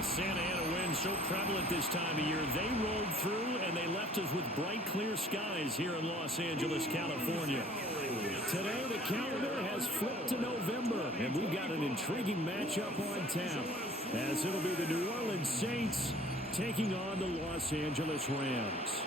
The Santa Ana wind so prevalent this time of year. They rolled through and they left us with bright, clear skies here in Los Angeles, California. Today, the calendar has flipped to November, and we've got an intriguing matchup on tap, as it'll be the New Orleans Saints taking on the Los Angeles Rams.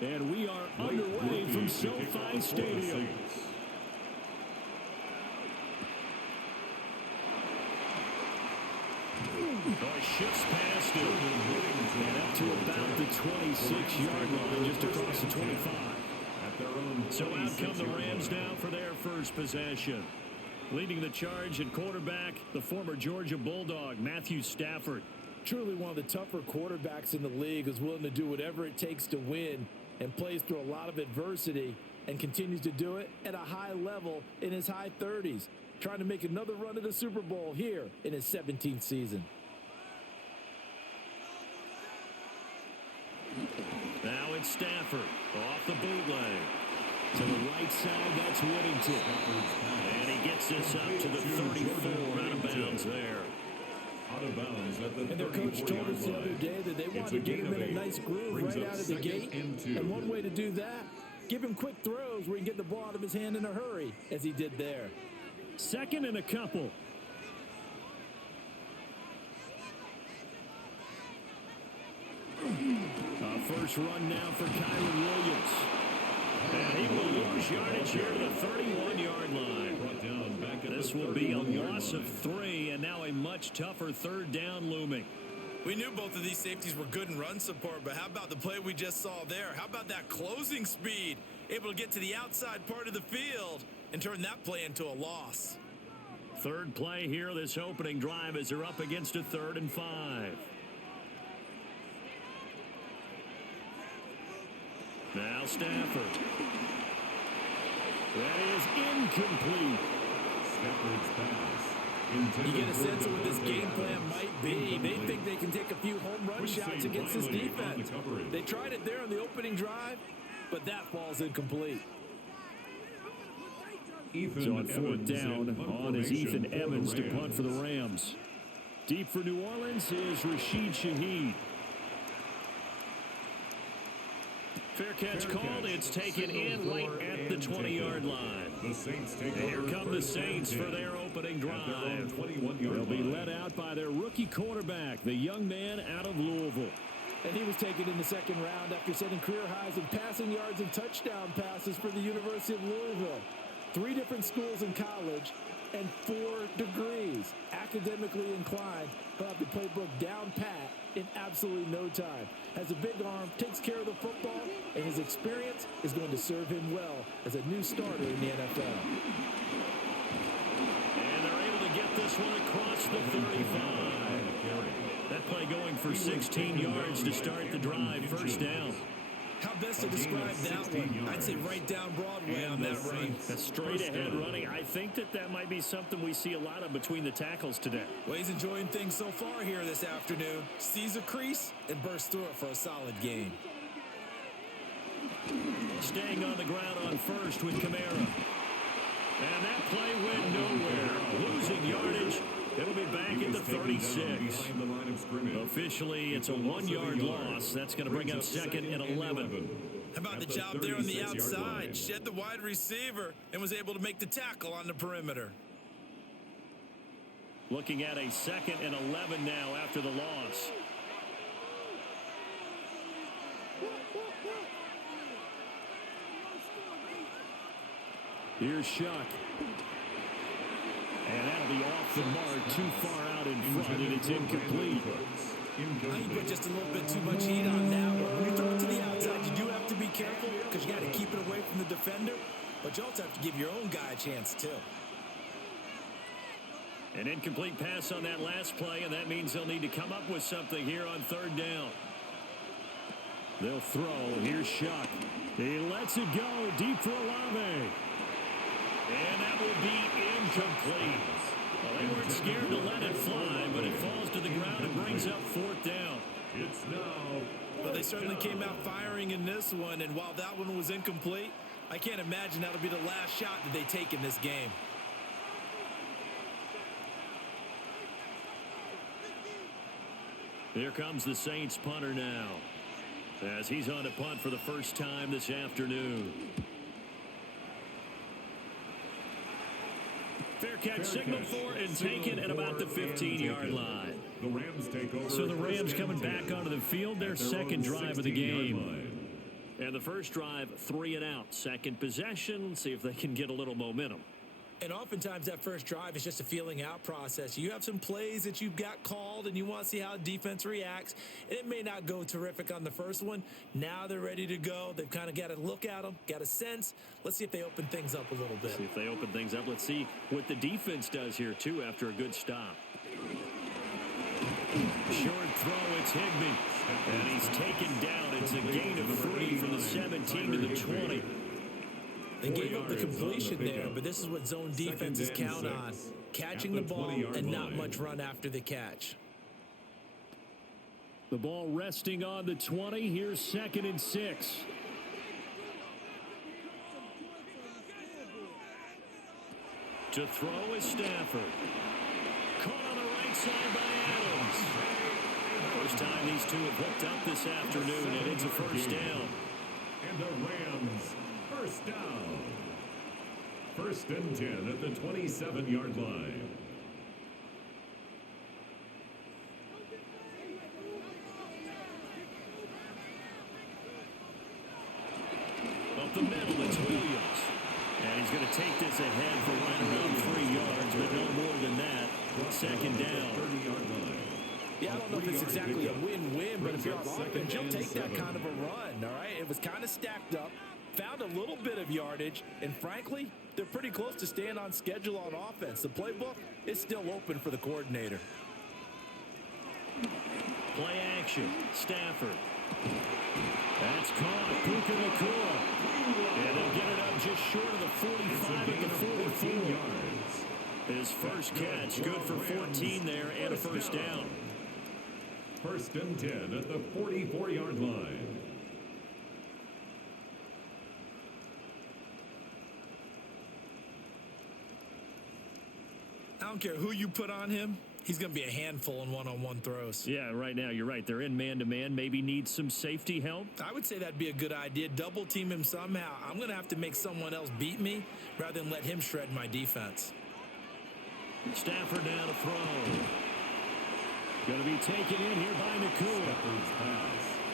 And we are underway from SoFi Stadium. Shifts past it. And up to about the 26-yard line, just across the 25. So out come the Rams now for their first possession. Leading the charge at quarterback, the former Georgia Bulldog, Matthew Stafford. Truly one of the tougher quarterbacks in the league, is willing to do whatever it takes to win and plays through a lot of adversity and continues to do it at a high level in his high 30s, trying to make another run at the Super Bowl here in his 17th season. Now it's Stafford off the bootleg. To the right side, that's Whittington. And he gets this up to the 34, out of bounds there. And their coach told us the other day that they want to get him in a nice groove right out of the gate. And one way to do that, give him quick throws where he can get the ball out of his hand in a hurry, as he did there. Second and a couple. First run now for Kyron Williams. And he will lose yardage here to the 31-yard line. This will be a loss of 3, and now a much tougher third down looming. We knew both of these safeties were good in run support, but how about the play we just saw there? How about that closing speed? Able to get to the outside part of the field and turn that play into a loss. Third play here, this opening drive, as they're up against a 3rd and 5. Now Stafford. That is incomplete. Stafford's pass. You get a sense of what this game plan might be. They think they can take a few home run shots against this defense. They tried it there on the opening drive, but that falls incomplete. So on 4th down, on is Ethan Evans to punt for the Rams. Deep for New Orleans is Rashid Shaheed. Fair catch called. It's taken in right at the 20-yard line. And here come the Saints for their opening drive. They'll be led out by their rookie quarterback, the young man out of Louisville. And he was taken in the 2nd round after setting career highs in passing yards and touchdown passes for the University of Louisville. 3 different schools in college and 4 degrees. Academically inclined, he'll have the playbook down pat in absolutely no time. Has a big arm, takes care of the football, and his experience is going to serve him well as a new starter in the NFL. And they're able to get this one across the 35. That play going for 16 yards to start the drive. 1st down. How best to describe that one? I'd say right down Broadway on that run. A straight ahead running. I think that might be something we see a lot of between the tackles today. Well, he's enjoying things so far here this afternoon. Sees a crease and bursts through it for a solid gain. Staying on the ground on 1st with Kamara. And that play went nowhere. Losing yardage. It'll be back at the 36. Officially, it's a 1-yard loss. That's going to bring up 2nd and 11. How about the job there on the outside? Shed the wide receiver and was able to make the tackle on the perimeter. Looking at a 2nd and 11 now after the loss. Here's Shuck. And that'll be off the mark, too far out in front, and it's incomplete. Now you put just a little bit too much heat on that one. When you throw it to the outside, you do have to be careful because you got to keep it away from the defender, but you also have to give your own guy a chance too. An incomplete pass on that last play, and that means they'll need to come up with something here on 3rd down. They'll throw. Here's Shuck. He lets it go deep for Olave. And that will be incomplete. Well, they weren't scared to let it fly, but it falls to the ground and brings up 4th down. It's now. Well, they certainly came out firing in this one, and while that one was incomplete, I can't imagine that'll be the last shot that they take in this game. Here comes the Saints punter now, as he's on to punt for the first time this afternoon. Fair catch signaled for and taken at about the 15-yard line. The Rams take over. So the Rams coming back onto the field, their second drive of the game. And the first drive, 3 and out. Second possession, see if they can get a little momentum. And oftentimes that first drive is just a feeling out process. You have some plays that you've got called and you want to see how defense reacts. And it may not go terrific on the first one. Now they're ready to go. They've kind of got to look at them, got a sense. Let's see if they open things up a little bit. See if they open things up. Let's see what the defense does here, too, after a good stop. Short throw, it's Higbee. And he's taken down. It's a gain of 3 from the 17 to the 20. They gave up the completion there, but this is what zone defenses count on. Catching the ball and not much run after the catch. The ball resting on the 20. Here's 2nd and 6. To throw is Stafford. Caught on the right side by Adams. First time these two have hooked up this afternoon, and it's a first down. And the Rams, first down. 1st and 10 at the 27-yard line. Up the middle, it's Williams. And he's going to take this ahead for right around 3 yards, but no more than that. 2nd down. 30-yard line. Yeah, I don't know if it's exactly a win-win, but if you're on offense, you'll take that kind of a run, all right? It was kind of stacked up, found a little bit of yardage, and frankly, they're pretty close to staying on schedule on offense. The playbook is still open for the coordinator. Play action. Stafford. That's caught. Puka Nacua. And they'll get it up just short of the 45 at the 44 yards. His first catch, good for 14 there and a first down. 1st and 10 at the 44-yard line. I don't care who you put on him. He's going to be a handful in one-on-one throws. Yeah, right now, you're right. They're in man-to-man. Maybe needs some safety help. I would say that'd be a good idea. Double team him somehow. I'm going to have to make someone else beat me rather than let him shred my defense. Stafford now to throw. Going to be taken in here by Nacua.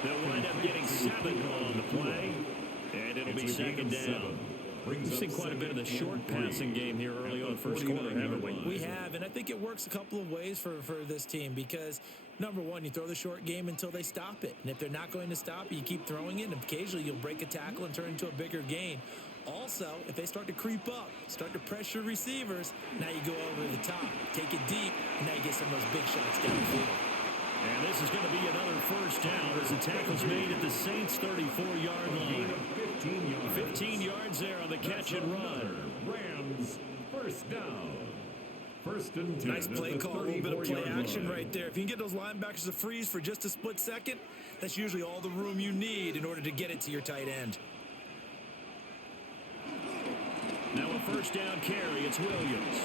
They'll wind up getting 7 on the play. And it'll be 2nd down. We've seen quite a bit of the short passing game here early on first quarter, haven't we? We have, and I think it works a couple of ways for this team because, number one, you throw the short game until they stop it. And if they're not going to stop it, you keep throwing it, and occasionally you'll break a tackle and turn into a bigger gain. Also, if they start to creep up, start to pressure receivers, now you go over the top, take it deep, and now you get some of those big shots downfield. And this is going to be another first down as the tackle's made at the Saints' 34-yard line. 15 yards there on the catch and run. Rams, first down. 1st and 10. Nice play call, a little bit of play action right there. If you can get those linebackers to freeze for just a split second, that's usually all the room you need in order to get it to your tight end. Now a first down carry, it's Williams.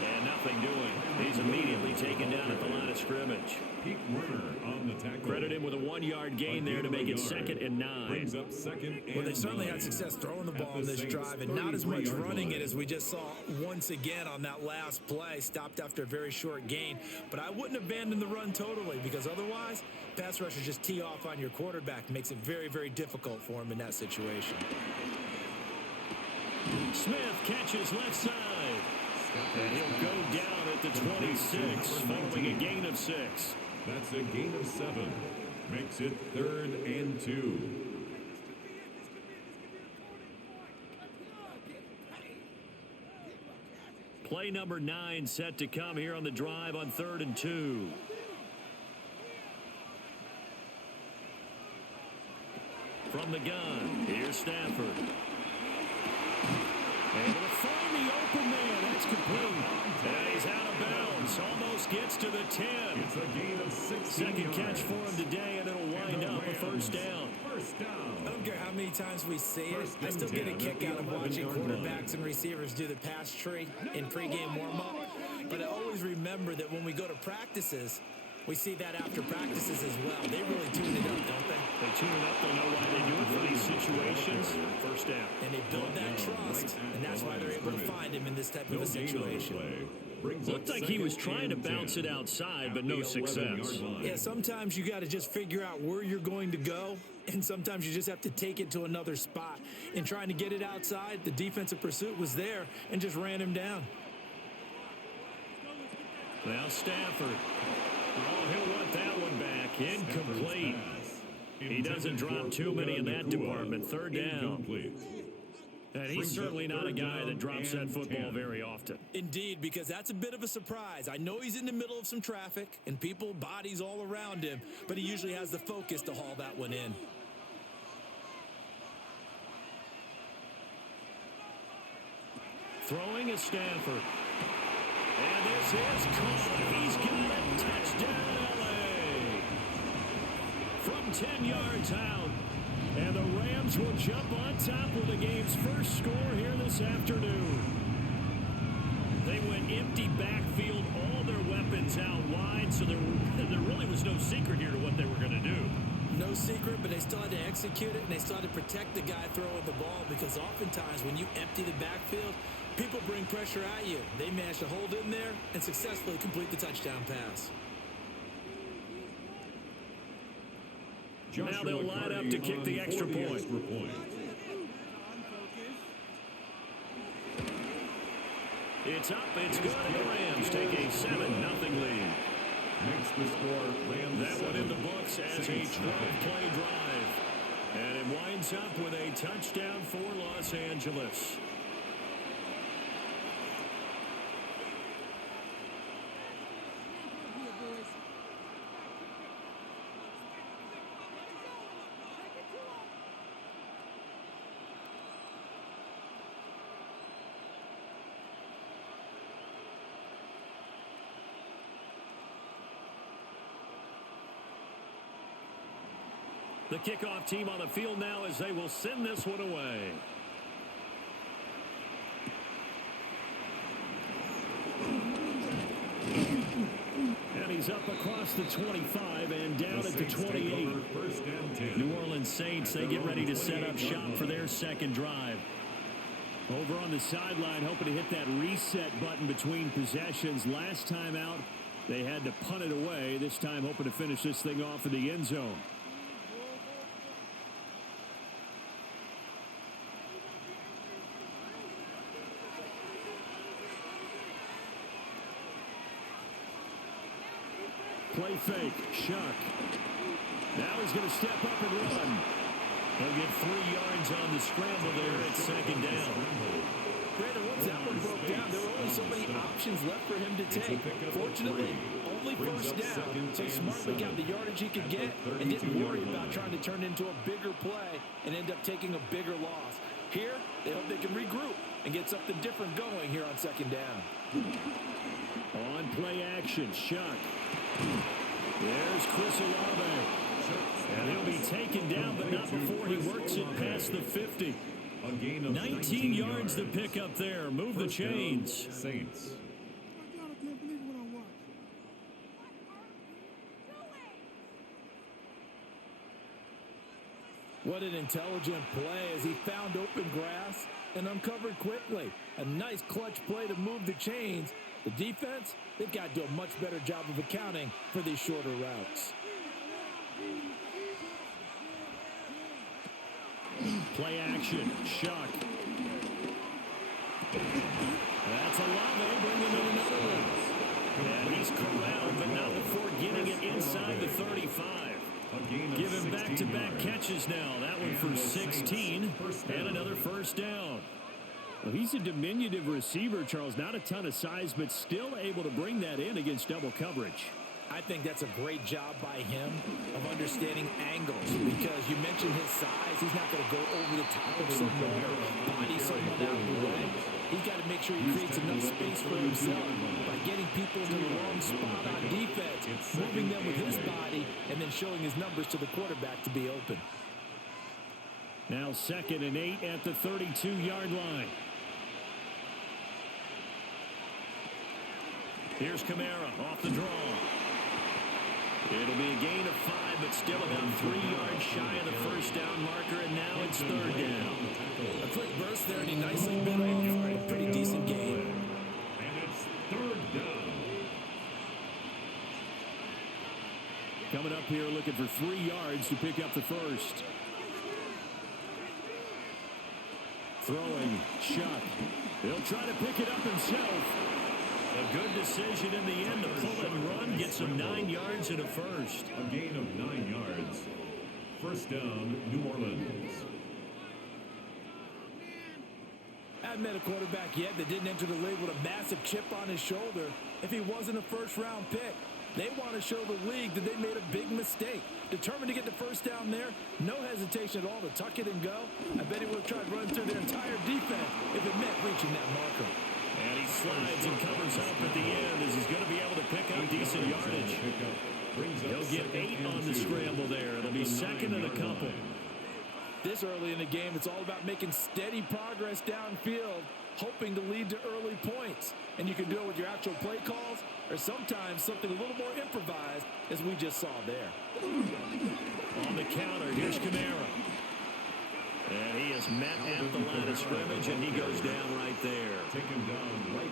And nothing doing. He's immediately taken down at the line of scrimmage. Pete Werner on the tackle. Credit him with a 1-yard gain there to make it 2nd and 9. Brings up 2nd and Well, they certainly 9. had success throwing the ball on this drive and not as much running it as we just saw once again on that last play. Stopped after a very short gain. But I wouldn't abandon the run totally because otherwise, pass rushers just tee off on your quarterback. Makes it very, very difficult for him in that situation. Smith catches left side. And he'll go down at the 26 following a gain of 6. That's a gain of 7. Makes it 3rd and 2. Play number 9 set to come here on the drive on 3rd and 2. From the gun, here's Stafford. Able to find the open man. That's complete. And he's out of bounds. Almost gets to the 10. It's a gain of 16 Second yards. catch for him today, and it'll wind up a first down. First down. I don't care how many times we see it. First I still and get a 10 kick at the out of watching 11-yard line. quarterbacks and receivers do the pass tree in pregame warm-up. But I always remember that when we go to practices, we see that after practices as well. They really tune it up, don't they? They tune it up. They know why they do it for these situations. First down. And they build that trust, and that's why they're able to find him in this type of a situation. Looked like he was trying to bounce it outside, but no success. Yeah, sometimes you got to just figure out where you're going to go, and sometimes you just have to take it to another spot. In trying to get it outside, the defensive pursuit was there and just ran him down. Now Stafford. Oh, he'll want that one back. Incomplete. He doesn't drop too many in that department. Third down. And he's certainly not a guy that drops that football very often. Indeed, because that's a bit of a surprise. I know he's in the middle of some traffic and people, bodies all around him, but he usually has the focus to haul that one in. Throwing is Stafford. And this is caught. He's got it. Touchdown, LA. From 10 yards out. And the Rams will jump on top with the game's first score here this afternoon. They went empty backfield, all their weapons out wide, so there really was no secret here to what they were going to do. No secret, but they still had to execute it, and they still had to protect the guy throwing the ball, because oftentimes when you empty the backfield, people bring pressure at you. They managed to hold in there and successfully complete the touchdown pass. Now they'll line up to kick the extra point. It's up, it's good, and the Rams take a 7-0 lead. Makes the score Rams. That one in the books as a 12-play drive. And it winds up with a touchdown for Los Angeles. The kickoff team on the field now as they will send this one away. And he's up across the 25 and down at the 28. New Orleans Saints, they get ready to set up shop for their second drive. Over on the sideline, hoping to hit that reset button between possessions. Last time out, they had to punt it away. This time, hoping to finish this thing off in the end zone. Play fake, Shuck. Now he's going to step up and run. He'll get 3 yards on the scramble there at second down. Brandon, once that one broke down, there were only so many options left for him to take. Fortunately, only first down, so he smartly got the yardage he could get and didn't worry about trying to turn it into a bigger play and end up taking a bigger loss. Here, they hope they can regroup and get something different going here on second down. On play action, Shuck. There's Chris Olave. And he'll be taken down, but not before he works it past the 50. 19 yards to pick up there. Move the chains. Saints. What an intelligent play as he found open grass and uncovered quickly. A nice clutch play to move the chains. The defense, they've got to do a much better job of accounting for these shorter routes. Play action, Shuck. That's Olave bringing in another one. And he's corralled, but not before getting it inside the 35. Give him back-to-back catches now. That one for 16 and another first down. Well, he's a diminutive receiver, Charles. Not a ton of size, but still able to bring that in against double coverage. I think that's a great job by him of understanding angles, because you mentioned his size. He's not going to go over the top of someone or body someone out of the way. He's got to make sure he creates enough space for himself by getting people into the wrong spot on defense, moving them with his body, and then showing his numbers to the quarterback to be open. Now 2nd and 8 at the 32-yard line. Here's Kamara off the draw. It'll be a gain of 5, but still about 3 yards shy of the first down marker, and now it's 3rd down. A quick burst there, and he nicely bit off a pretty decent gain. And it's 3rd down. Coming up here looking for 3 yards to pick up the first. Throwing, Shuck. He'll try to pick it up himself. A good decision in the end to pull and run, gets him 9 yards and a first. A gain of 9 yards. 1st down, New Orleans. I haven't met a quarterback yet that didn't enter the league with a massive chip on his shoulder if he wasn't a first-round pick. They want to show the league that they made a big mistake. Determined to get the first down there, no hesitation at all to tuck it and go. I bet he would have tried running through their entire defense if it meant reaching that marker. And he slides and covers up at the end as he's going to be able to pick up decent yardage. He'll get 8 on the scramble there. It'll be 2nd and a couple. This early in the game, it's all about making steady progress downfield, hoping to lead to early points. And you can do it with your actual play calls or sometimes something a little more improvised, as we just saw there. On the counter, here's Kamara. And he is met at the line of scrimmage, and he goes down right there.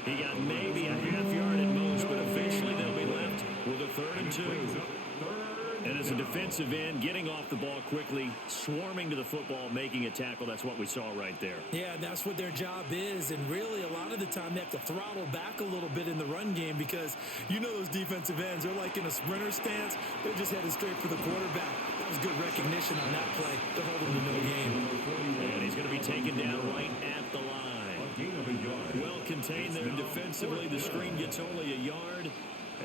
He got maybe a half yard at most, but eventually they'll be left with a 3rd and 2. And as a defensive end, getting off the ball quickly, swarming to the football, making a tackle, that's what we saw right there. Yeah, that's what their job is, and really a lot of the time they have to throttle back a little bit in the run game, because you know those defensive ends, they're like in a sprinter stance. They're just headed straight for the quarterback. That was good recognition on that play to hold him to no gain. And he's going to be taken down right at the line. Well contained there defensively. The screen gets only a yard,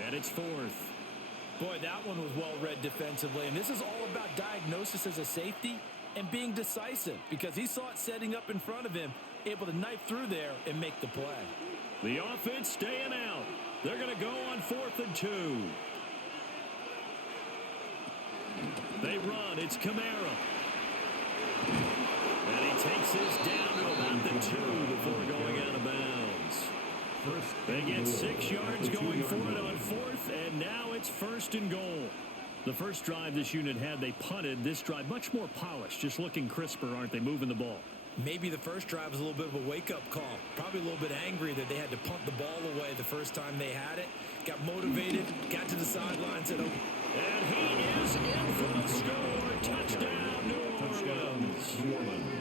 and it's 4th. Boy, that one was well read defensively, and this is all about diagnosis as a safety and being decisive, because he saw it setting up in front of him, able to knife through there and make the play. The offense staying out. They're going to go on 4th and 2. They run. It's Kamara. And he takes this down to about the 2 before going out of bounds. They get 6 yards going for it on 4th, and now it's 1st and goal. The first drive this unit had, they punted. This drive, much more polished, just looking crisper, aren't they, moving the ball? Maybe the first drive was a little bit of a wake-up call. Probably a little bit angry that they had to punt the ball away the first time they had it. Got motivated, got to the sideline, said, oh. And he is in for the score. Touchdown, New Orleans.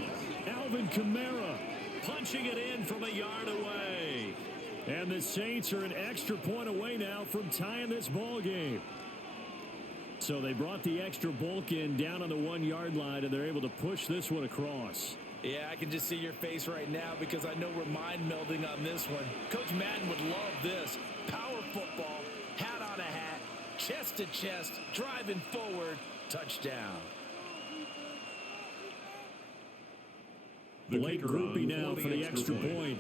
Alvin Kamara punching it in from a yard away. And the Saints are an extra point away now from tying this ball game. So they brought the extra bulk in down on the 1-yard line, and they're able to push this one across. Yeah, I can just see your face right now, because I know we're mind melding on this one. Coach Madden would love this. Power football, hat on a hat, chest to chest, driving forward, touchdown. Late groupie now for the extra point.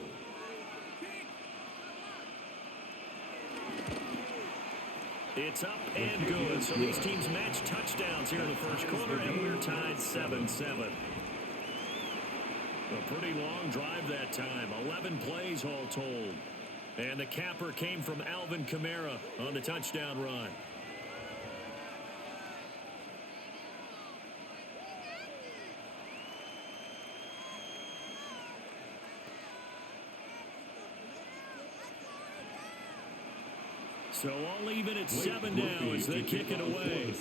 It's up and good. So these teams match touchdowns here in the first quarter, and we're tied 7-7. A pretty long drive that time. 11 plays all told. And the capper came from Alvin Kamara on the touchdown run. So all even at 7 now as they kick it away.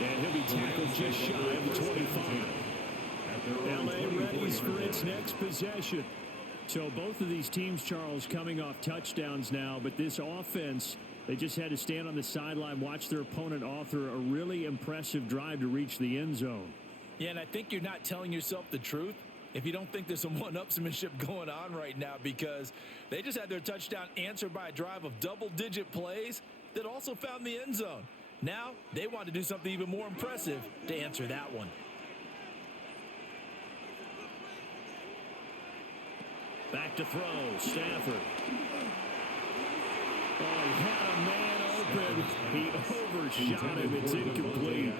And he'll be tackled just shy of the 25. L.A. readies for its next possession. So both of these teams, Charles, coming off touchdowns now, but this offense, they just had to stand on the sideline, watch their opponent author a really impressive drive to reach the end zone. Yeah, and I think you're not telling yourself the truth if you don't think there's some one-upsmanship going on right now, because they just had their touchdown answered by a drive of double-digit plays that also found the end zone. Now they want to do something even more impressive to answer that one. Back to throw, Stafford. Oh, he had a man open. He overshot him. It's incomplete.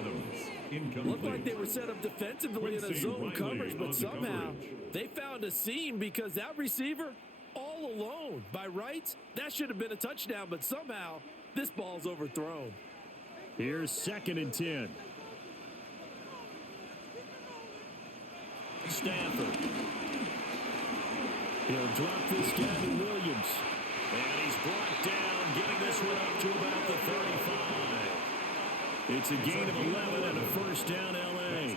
Looked like they were set up defensively in a zone coverage, but somehow they found a seam because that receiver all alone. By rights, that should have been a touchdown, but somehow this ball's overthrown. Here's 2nd and 10. Stafford. He'll drop this guy to Williams. And he's brought down, getting this one up to about the 35. It's a gain of 11 and a first down, L.A.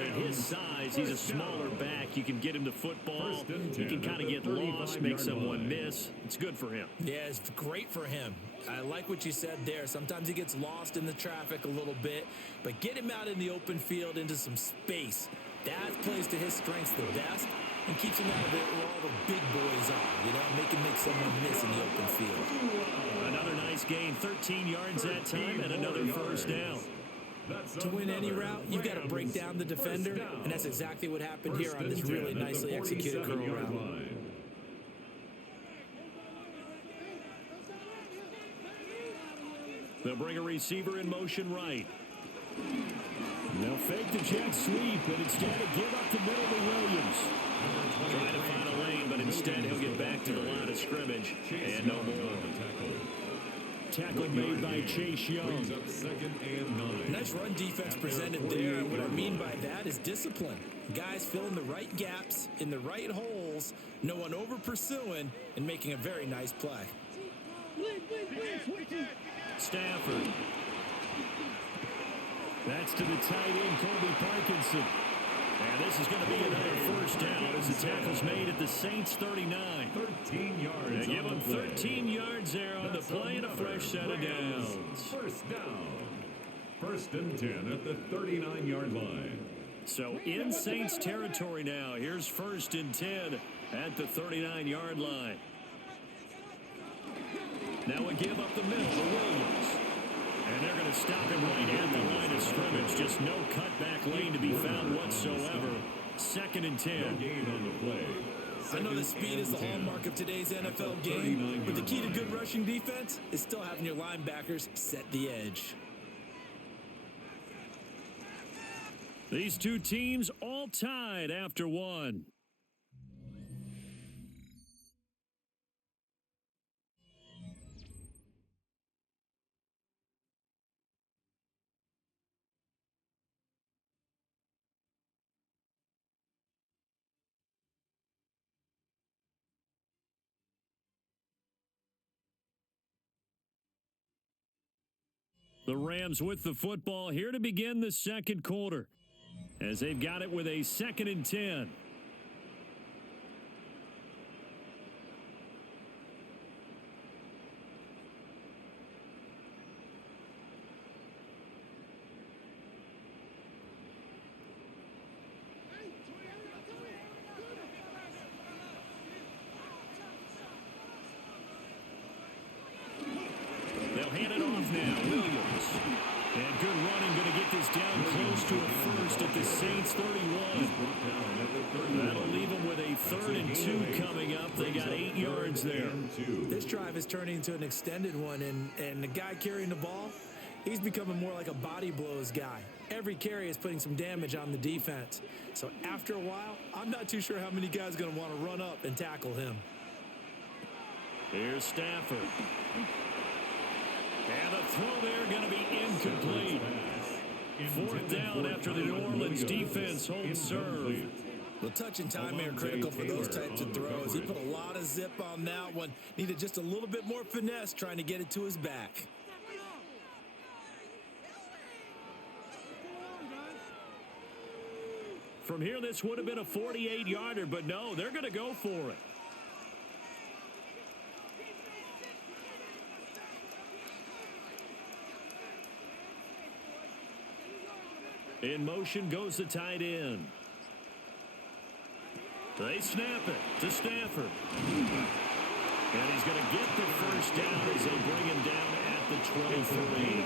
At his size, he's a smaller back. You can get him to football. He can kind of get lost, make someone miss. It's good for him. Yeah, it's great for him. I like what you said there. Sometimes he gets lost in the traffic a little bit, but get him out in the open field into some space. That plays to his strengths the best and keeps him out of it where all the big boys are, make him make someone miss in the open field. Another nice gain, 13 yards that time, and another first down. To win any route, you've got to break down the defender, and that's exactly what happened here on this really nicely executed curl route. They'll bring a receiver in motion right. They'll fake the jet sweep, and instead of give up the middle to Williams. Trying to find a lane, but instead he'll get back to the line of scrimmage, and no more. Tackle made by Chase Young. Nice run defense presented there, and what I mean by that is discipline. Guys filling the right gaps in the right holes, no one over pursuing, and making a very nice play. Stafford. That's to the tight end, Colby Parkinson. And this is going to be another first down as the tackle's made at the Saints' 39. 13 yards. They give them 13 yards there on the play and a fresh set of downs. First down. 1st and 10 at the 39-yard line. So in Saints territory now. Here's 1st and 10 at the 39-yard line. Now we give up the middle to Williams. And they're going to stop him right at the line of scrimmage. Just no cutback lane to be found whatsoever. 2nd and 10. No gain on the play. I know the speed is the hallmark of today's NFL game, but the key to good rushing defense is still having your linebackers set the edge. These two teams all tied after one. The Rams with the football here to begin the second quarter as they've got it with a 2nd and 10. They'll hand it off now. Williams. And good running, going to get this down close to a first at the Saints 31. That'll leave them with a 3rd and 2 coming up. They got 8 yards there. This drive is turning into an extended one, and the guy carrying the ball, he's becoming more like a body blows guy. Every carry is putting some damage on the defense. So after a while, I'm not too sure how many guys are going to want to run up and tackle him. Here's Stafford. And the throw there going to be incomplete. 4th down after the New Orleans defense holds serve. The touch and timing are critical for those types of throws. He put a lot of zip on that one. Needed just a little bit more finesse trying to get it to his back. From here, this would have been a 48-yarder, but no, they're going to go for it. In motion goes the tight end. They snap it to Stafford. And he's going to get the first down as they bring him down at the 23.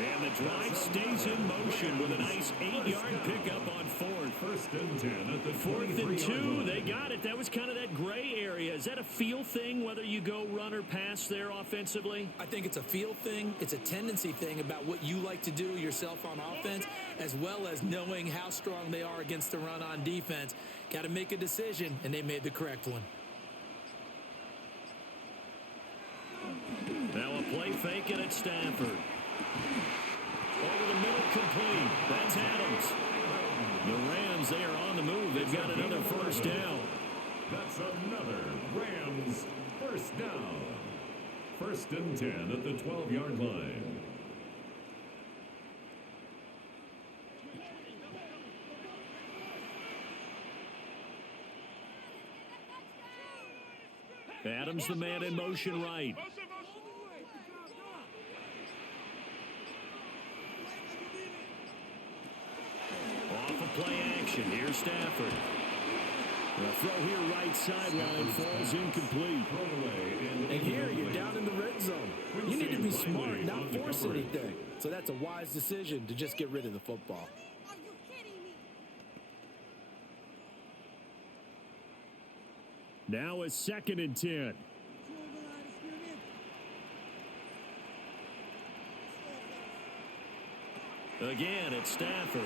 And the drive stays in motion with a nice 8-yard pickup on fourth. First and 10 at the 4th and 2. They got it. That was kind of that gray area. Is that a feel thing, whether you go run or pass there offensively? I think it's a feel thing. It's a tendency thing about what you like to do yourself on offense, as well as knowing how strong they are against the run on defense. Got to make a decision, and they made the correct one. Now a play fake, and it's Stafford. Over the middle, complete. That's Adams. The Rams, they are on the move. They've got another first down. That's another Rams first down. First and 10 at the 12-yard line. Adams, the man in motion right. Off of play action. Here's Stafford. The throw here right sideline falls incomplete. And here you're down in the red zone. You need to be smart, not force anything. So that's a wise decision to just get rid of the football. Are you kidding me? Now a 2nd and 10. Again, it's Stafford.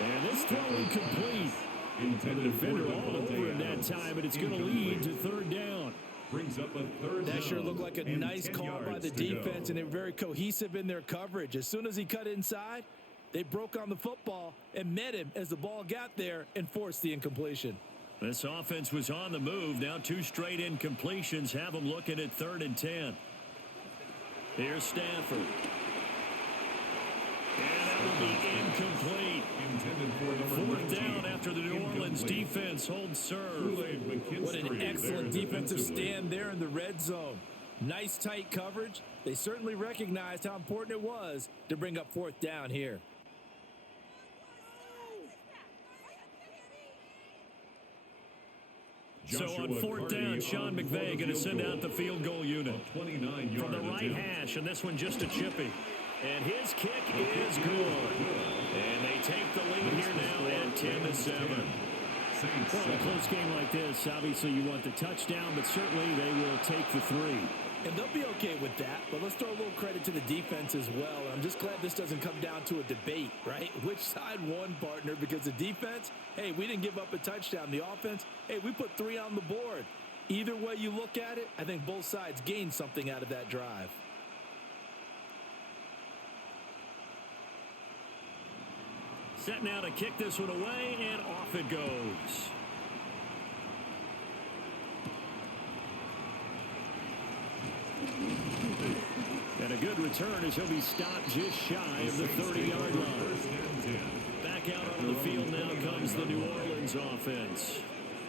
And this throw incomplete. The defender all over him that time, and it's going to lead to 3rd down. Brings up a third That sure down looked like a and nice 10 call by yards the to go. defense, and they were very cohesive in their coverage. As soon as he cut inside, they broke on the football and met him as the ball got there and forced the incompletion. This offense was on the move. Now 2 straight incompletions have them looking at 3rd and 10. Here's Stafford. And that will be incomplete. Intended for number 4th down after the New Orleans defense holds serve. What an excellent defensive stand there in the red zone. Nice tight coverage. They certainly recognized how important it was to bring up 4th down here. So on 4th down, Sean McVay going to send out the field goal unit. From the right hash, and this one just a chippy. And his kick is good. And they take the lead here now at 10-7. Well, in a close game like this, obviously you want the touchdown, but certainly they will take the 3. And they'll be okay with that, but let's throw a little credit to the defense as well. I'm just glad this doesn't come down to a debate, right? Which side won, partner? Because the defense, hey, we didn't give up a touchdown. The offense, hey, we put 3 on the board. Either way you look at it, I think both sides gained something out of that drive. Set now to kick this one away, and off it goes. And a good return as he'll be stopped just shy of the 30-yard line. Back out onto the field now comes the New Orleans offense.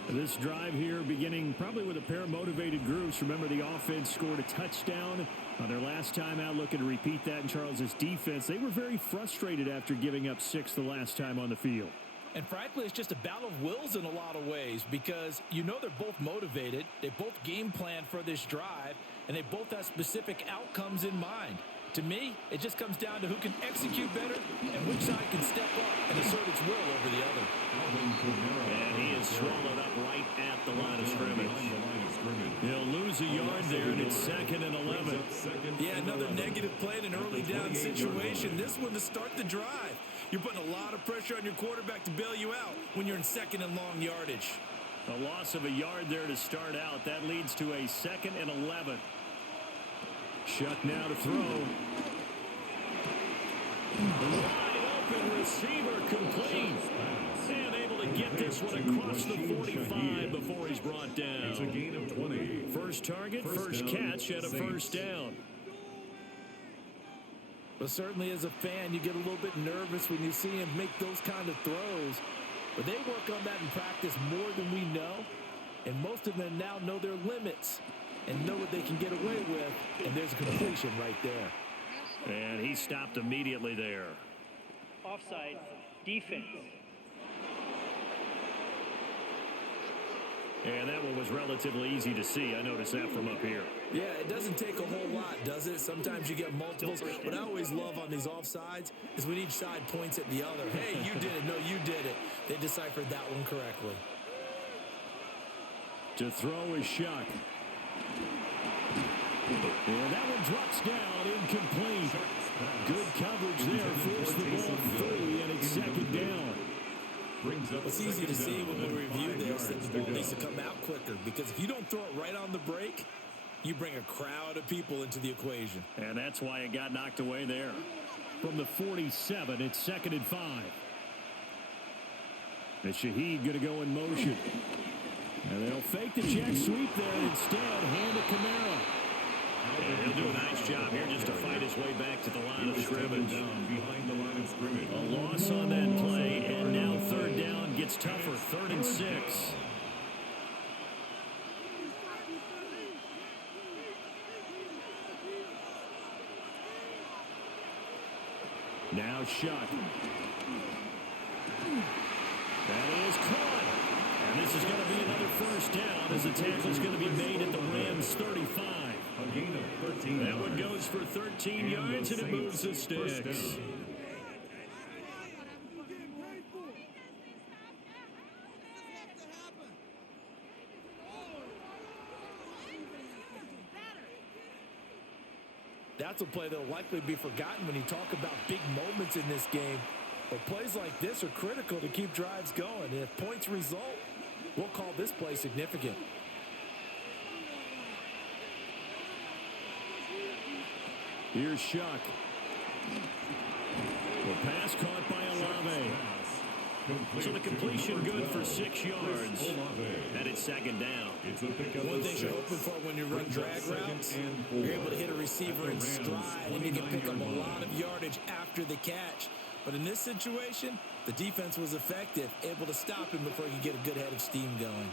This drive here beginning probably with a pair of motivated groups. Remember, the offense scored a touchdown on their last time out, looking to repeat that in Charles's defense. They were very frustrated after giving up 6 the last time on the field. And frankly, it's just a battle of wills in a lot of ways because you know they're both motivated. They both game plan for this drive, and they both have specific outcomes in mind. To me, it just comes down to who can execute better and which side can step up and assert its will over the other. And he is swallowed up right at the line of scrimmage. He'll lose a yard there, and it's 2nd and 11. Yeah, another negative play in an early down situation. This one to start the drive. You're putting a lot of pressure on your quarterback to bail you out when you're in 2nd and long yardage. A loss of a yard there to start out. That leads to a 2nd and 11. Shuck now to throw. Wide open receiver complete. And able to get this one across the 45 before he's brought down. It's a gain of 20. First target, first catch at a first down. But certainly as a fan, you get a little bit nervous when you see him make those kind of throws. But they work on that in practice more than we know. And most of them now know their limits and know what they can get away with. And there's a completion right there. And he stopped immediately there. Offside, defense. And that one was relatively easy to see. I noticed that from up here. Yeah, it doesn't take a whole lot, does it? Sometimes you get multiples. What I always love on these offsides is when each side points at the other. Hey, you did it. No, you did it. They deciphered that one correctly. To throw is Shuck. And that one drops down, incomplete. Good coverage there, forced the ball through, and it's second down. It's easy to see when we review this that the ball needs to come out quicker, because if you don't throw it right on the break, you bring a crowd of people into the equation. And that's why it got knocked away there. From the 47, it's 2nd and 5. And Shaheed going to go in motion. And they'll fake the jet sweep there and instead hand it Kamara. And he'll do a nice job here just to fight his way back to the line of scrimmage. Behind the line of scrimmage. A loss on that play, and now 3rd down gets tougher. 3rd and 6. Now Shuck. That is caught. And this is going to be another 1st down as the tackle is going to be made at the Rams 35. A gain of 13 That one goes for 13 yards, and it moves the sticks. That's a play that will likely be forgotten when you talk about big moments in this game. But plays like this are critical to keep drives going. And if points result, we'll call this play significant. Here's Shuck. The pass caught by Olave. So the completion good for 6 yards. And it's 2nd down. One thing you're hoping for when you run drag routes, you're able to hit a receiver in stride and you can pick up a lot of yardage after the catch. But in this situation, the defense was effective, able to stop him before he could get a good head of steam going.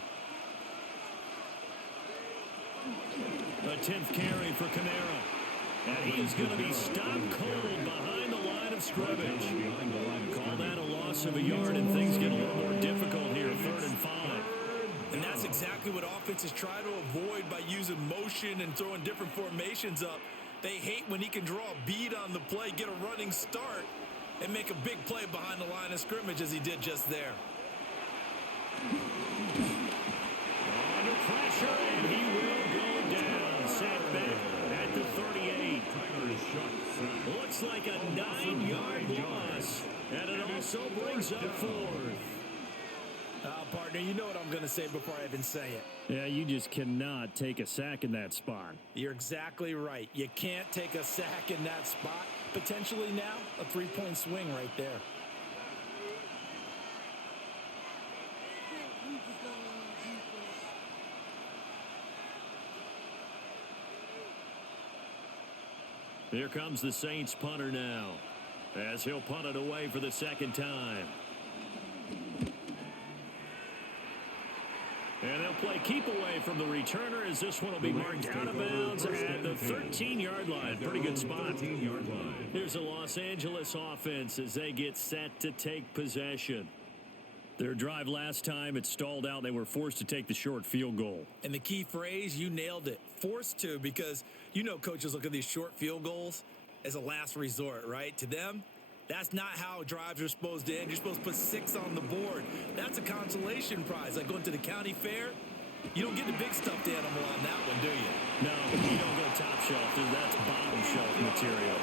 A 10th carry for Kamara. And he's going to be stopped cold behind the line of scrimmage. Call that a loss of a yard, and things get a little more difficult here, 3rd and 5. And that's exactly what offenses try to avoid by using motion and throwing different formations up. They hate when he can draw a bead on the play, get a running start, and make a big play behind the line of scrimmage as he did just there. Under pressure, and he will go down. Sacked back at the 38. Looks like a 9-yard loss, and it also brings up 4th. Partner, you know what I'm going to say before I even say it. Yeah, you just cannot take a sack in that spot. You're exactly right. You can't take a sack in that spot. Potentially now a 3-point swing right there. Here comes the Saints punter now, as he'll punt it away for the 2nd time. And they'll play keep away from the returner as this one will be marked out of bounds at the 13-yard line. Pretty good spot. Here's the Los Angeles offense as they get set to take possession. Their drive last time, it stalled out. They were forced to take the short field goal. And the key phrase, you nailed it. Forced to, because you know coaches look at these short field goals as a last resort, right? To them, that's not how drives are supposed to end. You're supposed to put 6 on the board. That's a consolation prize. Like going to the county fair, you don't get the big stuffed animal on that one, do you? No, you don't go top shelf, dude. That's bottom shelf material.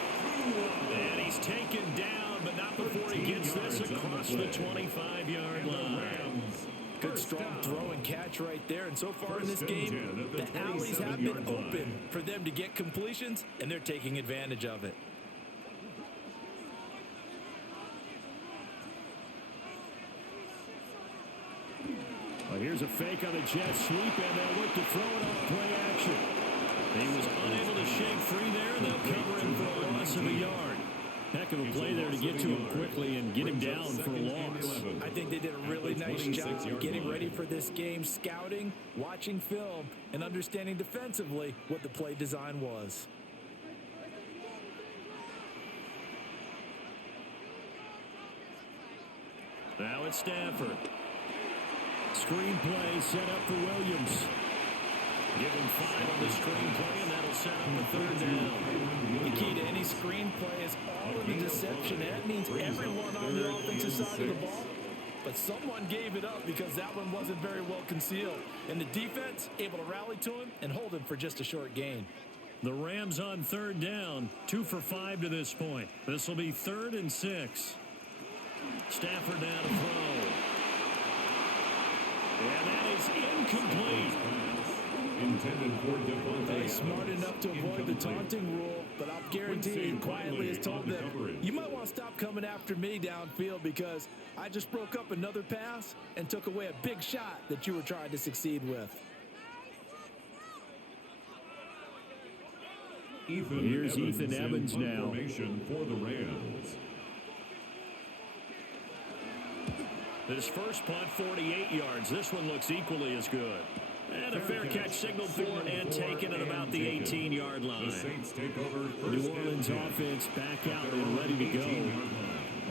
And he's taken down, but not before he gets this across the 25-yard line. Good strong throw and catch right there. And so far in this game, the alleys have been open for them to get completions, and they're taking advantage of it. Well, here's a fake on the jet sweep, and they'll look to throw it off play action. He was unable to shake free there, and they'll cover him for a loss of a yard. Heck of a play there to get to him quickly and get him down for a loss. I think they did a really nice job getting ready for this game, scouting, watching film, and understanding defensively what the play design was. Now it's Stafford. Screenplay set up for Williams. Give him 5 on the screenplay, and that'll set up a 3rd down. The key to any screenplay is all of the deception. That means everyone on the offensive side of the ball. But someone gave it up because that one wasn't very well concealed. And the defense able to rally to him and hold him for just a short gain. The Rams on 3rd down, 2 for 5 to this point. This will be 3rd and 6. Stafford now to throw. And that is incomplete. Intended for Devontae. He's smart enough to avoid the taunting rule, but I'll guarantee he quietly has told them, you might want to stop coming after me downfield because I just broke up another pass and took away a big shot that you were trying to succeed with. Here's Ethan Evans now. Formation for the Rams. This first punt, 48 yards. This one looks equally as good. And a fair catch signaled for and taken at about the 18-yard line. The Saints take over New Orleans offense back out and ready to go.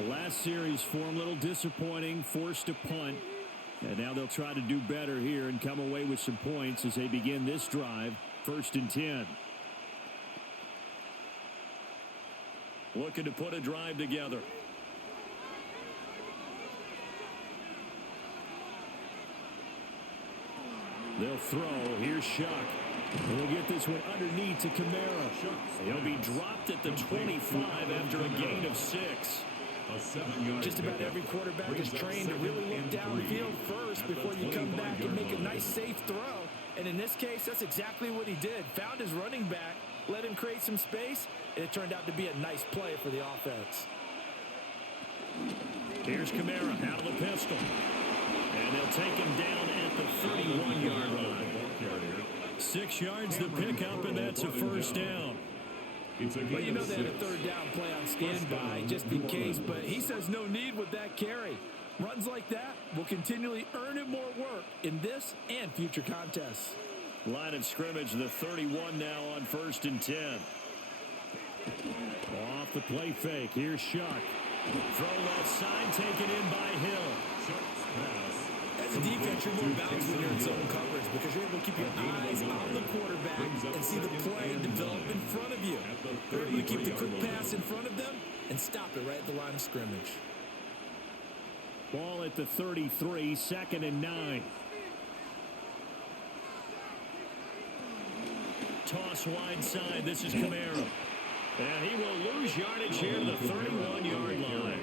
The last series for them, a little disappointing, forced a punt. And now they'll try to do better here and come away with some points as they begin this drive, 1st and 10. Looking to put a drive together. They'll throw. Here's Shuck. And we'll get this one underneath to Kamara. He'll be dropped at the 25 after a gain of 6. Just about every quarterback is trained to really look downfield first before you come back and make a nice, safe throw. And in this case, that's exactly what he did. Found his running back, let him create some space, and it turned out to be a nice play for the offense. Here's Kamara out of the pistol. And they'll take him down at the 31-yard line. 6 yards the pickup, and that's a 1st down. Well, you know they had a 3rd down play on standby just in case, but he says no need with that carry. Runs like that will continually earn him more work in this and future contests. Line of scrimmage, the 31 now on 1st and 10. Off the play fake. Here's Shuck. Throw left side, taken in by Hill. As a defense, you're more balanced when you're in zone coverage because you're able to keep your eyes on the quarterback and see the play develop in front of you. You're able to keep the quick pass in front of them and stop it right at the line of scrimmage. Ball at the 33, 2nd and 9. Toss wide side. This is Kamara. And he will lose yardage here to the 31-yard line.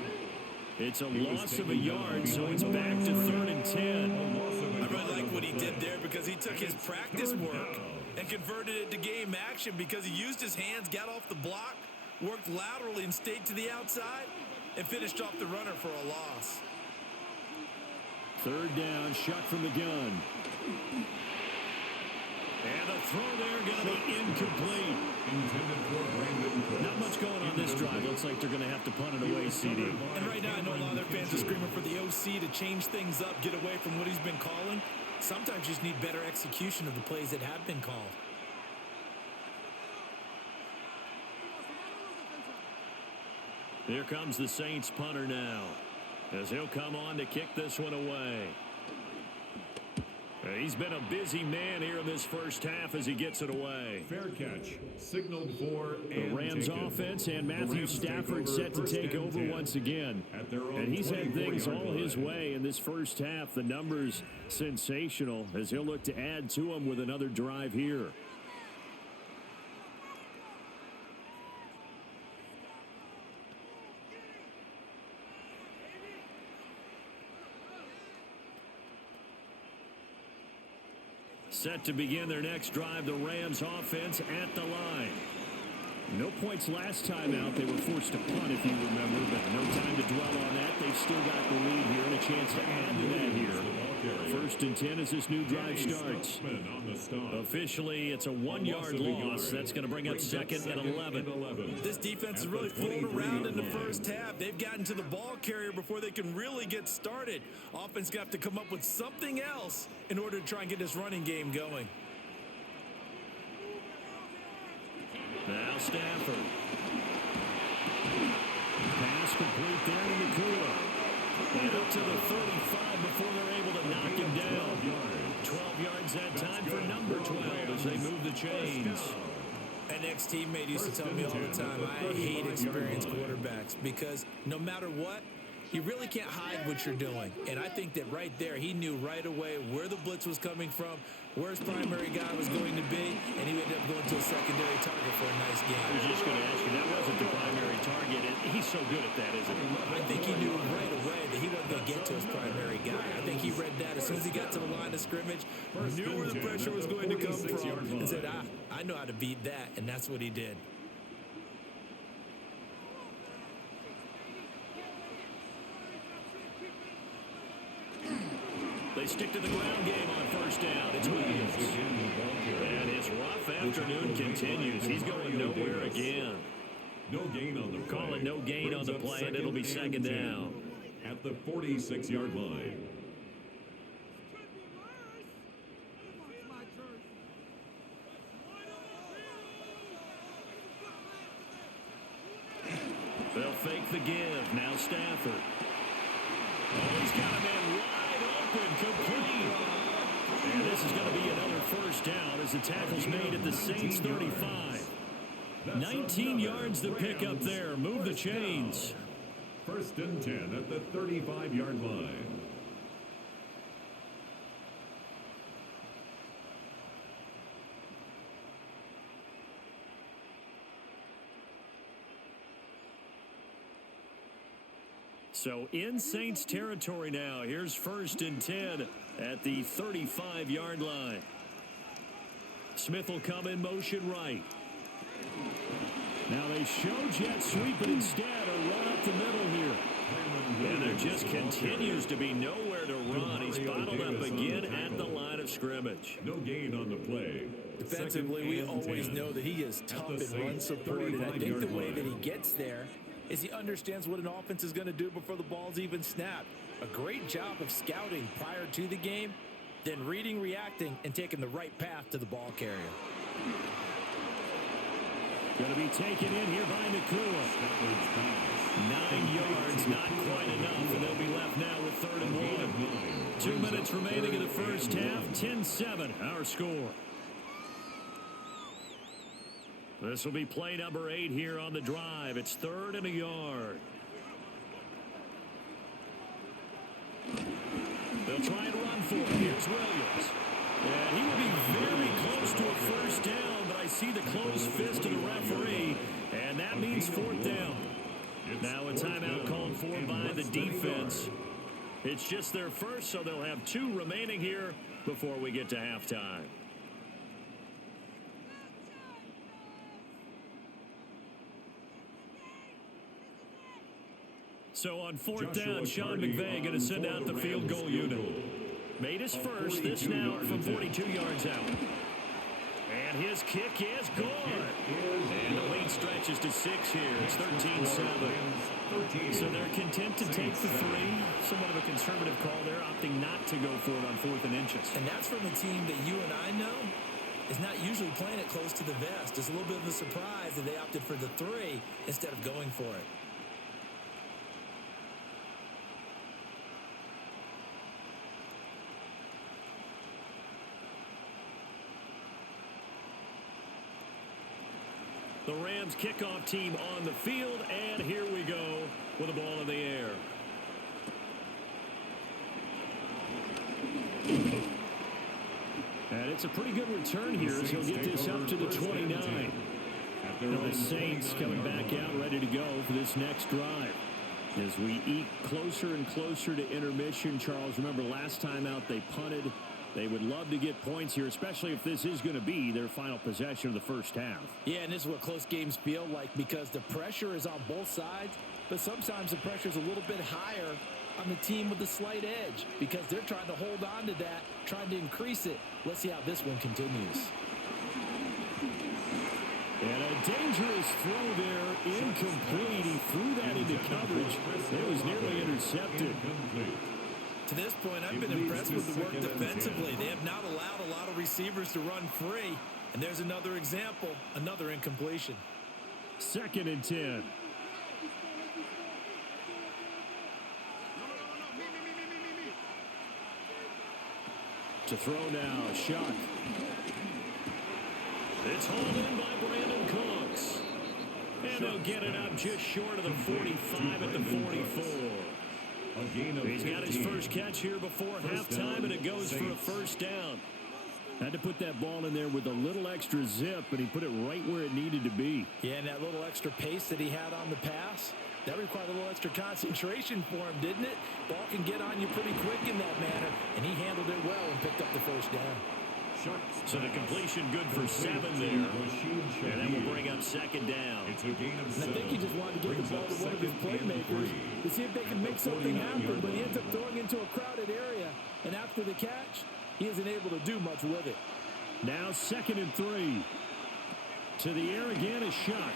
It's a loss of a yard, so it's back to 3rd and 10. I really like what he did there because he took his practice work and converted it to game action because he used his hands, got off the block, worked laterally and stayed to the outside, and finished off the runner for a loss. 3rd down, Shuck from the gun. And the throw there going to be incomplete. Not much going on this drive. Looks like they're going to have to punt it away, CD. And right now, I know a lot of their fans are screaming for the OC to change things up, get away from what he's been calling. Sometimes you just need better execution of the plays that have been called. Here comes the Saints punter now, as he'll come on to kick this one away. He's been a busy man here in this first half as he gets it away. Fair catch, signaled for the Rams offense and Matthew Stafford set to take over once again. And he's had things all his way in this first half. The numbers sensational as he'll look to add to them with another drive here. Set to begin their next drive, the Rams offense at the line. No points last time out. They were forced to punt, if you remember, but no time to dwell on that. They've still got the lead here and a chance to add to that here. 1st and 10 as this new drive starts. Officially, it's a 1-yard loss. That's going to bring up 2nd and 11. This defense is really floating around in the first half. They've gotten to the ball carrier before they can really get started. Offense got to come up with something else in order to try and get this running game going. Now Stafford. Pass complete there to the cooler. And up to the 35 before they're able to knock him down. 12 yards that time for number 12 as they move the chains. An ex-teammate used to tell me all the time, I hate experienced quarterbacks because no matter what, you really can't hide what you're doing. And I think that right there, he knew right away where the blitz was coming from, where his primary guy was going to be, and he ended up going to a secondary target for a nice game. I was just going to ask you, that wasn't the primary target. He's so good at that, isn't he? I think he knew right away that he wasn't going to get to his primary guy. I think he read that as soon as he got to the line of scrimmage, knew where the pressure was going to come from, and said, I know how to beat that, and that's what he did. They stick to the ground game on first down. It's Williams. And his rough afternoon continues. He's going nowhere again. No gain on the play. Call it no gain on the play, and it'll be second down. At the 46-yard line. They'll fake the give. Now Stafford. Oh, he's got a man wide open, complete. And this is going to be another first down as the tackle's made at the Saints 35. 19 yards to pick up there. Move the chains. First and 10 at the 35-yard line. So in Saints territory now. Here's first and 10 at the 35-yard line. Smith will come in motion right. Now they show jet sweep, but instead a run up the middle here. And there just continues to be nowhere to run. He's bottled up again at the line of scrimmage. No gain on the play. Defensively, we always know that he is tough and run support, and I think the way that he gets there is he understands what an offense is going to do before the ball's even snapped. A great job of scouting prior to the game, then reading, reacting, and taking the right path to the ball carrier. Going to be taken in here by Nakua. 9 yards, not quite enough, and they'll be left now with 3rd and 1. 2 minutes remaining in the first half. 10-7, our score. This will be play number 8 here on the drive. It's 3rd and a yard. They'll try and run for it. Here's Williams. And he will be very close to a first down, but I see the closed fist of the referee, and that means 4th down. Now a timeout called for by the defense. It's just their first, so they'll have 2 remaining here before we get to halftime. So on 4th down, Sean McVay going to send out the field goal unit. Made his first, this now from 42 yards out. And his kick is good. And the lead stretches to 6 here. It's 13-7. So they're content to take the 3. Somewhat of a conservative call there, opting not to go for it on 4th and inches. And that's from a team that you and I know is not usually playing it close to the vest. It's a little bit of a surprise that they opted for the 3 instead of going for it. The Rams kickoff team on the field, and here we go with the ball in the air. And it's a pretty good return here as he'll get this up to the 29. Now the Saints coming back out ready to go for this next drive. As we eke closer and closer to intermission, Charles, remember last time out they punted. They would love to get points here, especially if this is going to be their final possession of the first half. Yeah, and this is what close games feel like because the pressure is on both sides, but sometimes the pressure is a little bit higher on the team with the slight edge because they're trying to hold on to that, trying to increase it. Let's see how this one continues. And a dangerous throw there, incomplete. He threw that into coverage. It was nearly intercepted. To this point, I've been impressed with the work defensively. They have not allowed a lot of receivers to run free. And there's another example, another incompletion. 2nd and 10. To throw now, Shuck. It's hauled in by Brandon Cooks. And they'll get it up just short of the 45 at the 44. He's got his first catch here before halftime, and it goes for a first down. Had to put that ball in there with a little extra zip, and he put it right where it needed to be. Yeah, and that little extra pace that he had on the pass, that required a little extra concentration for him, didn't it? Ball can get on you pretty quick in that manner, and he handled it well and picked up the first down. So the completion good for 7 there. And that will bring up second down. And I think he just wanted to get the ball to one of his playmakers to see if they can make something happen, but he ends up throwing into a crowded area, and after the catch, he isn't able to do much with it. Now 2nd and 3. To the air again is Shuck.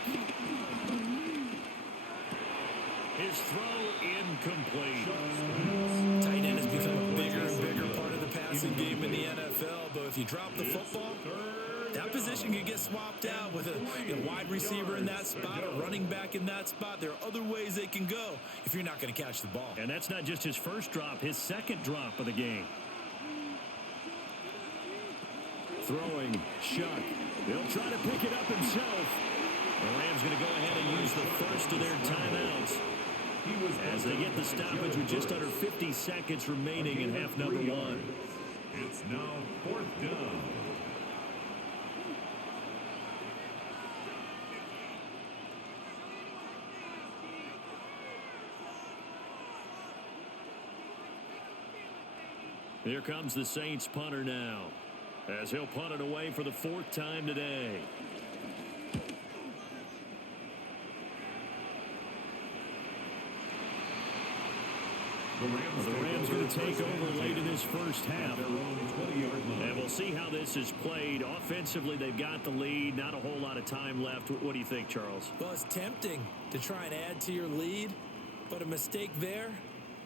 His throw incomplete. Tight end has become a bigger and bigger part of the passing game in the NFL, but if you drop the football, that position can get swapped out with a wide receiver in that spot, a running back in that spot. There are other ways they can go if you're not going to catch the ball. And that's not just his first drop, his second drop of the game. Throwing, Shuck. He'll try to pick it up himself. The Rams going to go ahead and use the first of their timeouts as they get the stoppage with just under 50 seconds remaining in half number 1. It's now 4th down. Here comes the Saints punter now, as he'll punt it away for the 4th time today. The Rams going to take over late in this first half. And we'll see how this is played. Offensively, they've got the lead. Not a whole lot of time left. What do you think, Charles? Well, it's tempting to try and add to your lead, but a mistake there,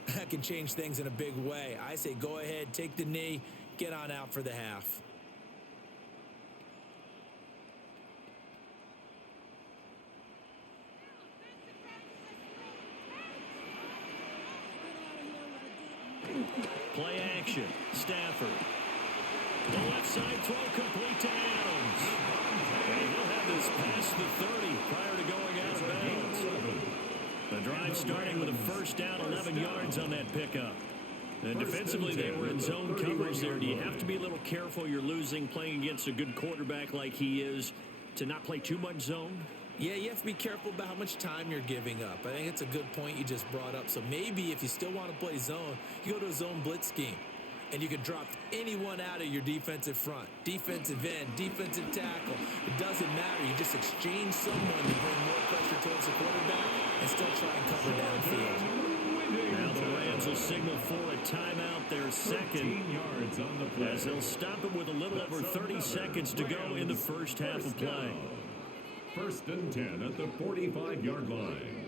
that can change things in a big way. I say go ahead, take the knee, get on out for the half. Play action. Stafford. The left side throw complete to Adams. And he'll have this past the 30 prior to going out of bounds. The drive starting with a first down, 11 yards on that pickup. And defensively, they were in zone coverage there. Do you have to be a little careful? You're losing, playing against a good quarterback like he is, to not play too much zone? Yeah, you have to be careful about how much time you're giving up. I think it's a good point you just brought up. So maybe if you still want to play zone, you go to a zone blitz scheme. And you can drop anyone out of your defensive front. Defensive end, defensive tackle. It doesn't matter. You just exchange someone to bring more pressure towards the quarterback and still try and cover downfield. Now the Rams will signal for a timeout, their second, as they'll stop it with a little over 30 seconds to go in the first half of play. 1st and 10 at the 45-yard line.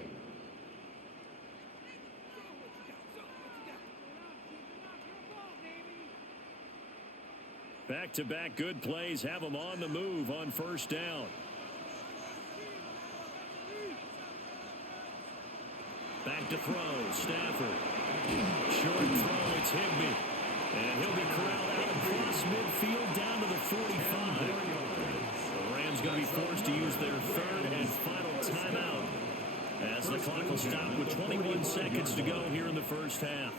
Back-to-back good plays have them on the move on first down. Back to throw, Stafford. Short throw, it's Higbee. And he'll be corralled out across midfield down to the 45. The Rams going to be forced to use their 3rd and final timeout as the clock will stop with 21 seconds to go here in the first half.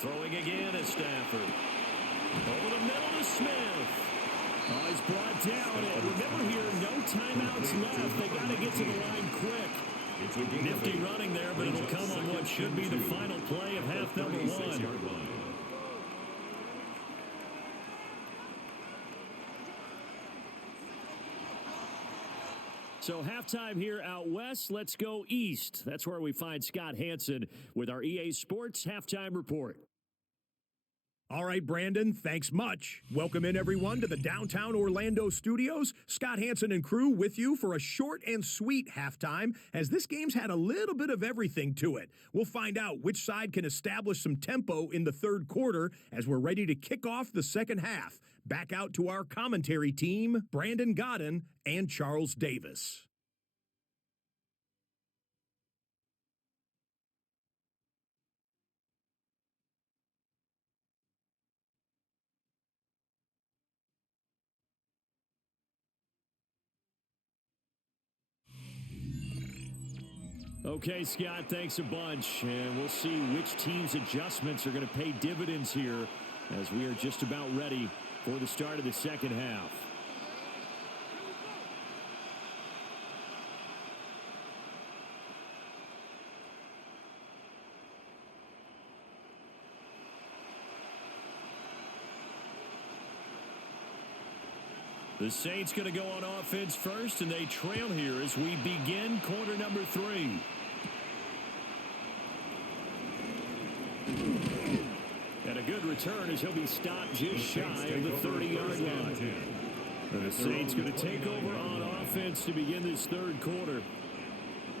Throwing again is Stafford. Over the middle to Smith. Oh, he's brought down. And remember here, no timeouts left. They got to get to the line quick. Nifty running there, but it'll come on what should be the final play of half number 1. So halftime here out west. Let's go east. That's where we find Scott Hansen with our EA Sports Halftime Report. All right, Brandon, thanks much. Welcome in, everyone, to the downtown Orlando studios. Scott Hansen and crew with you for a short and sweet halftime, as this game's had a little bit of everything to it. We'll find out which side can establish some tempo in the third quarter as we're ready to kick off the second half. Back out to our commentary team, Brandon Godden and Charles Davis. Okay, Scott, thanks a bunch. And we'll see which team's adjustments are going to pay dividends here as we are just about ready for the start of the second half. The Saints going to go on offense first, and they trail here as we begin quarter number 3. And a good return as he'll be stopped just shy of the 30-yard line. And the Saints going to take over on offense to begin this third quarter.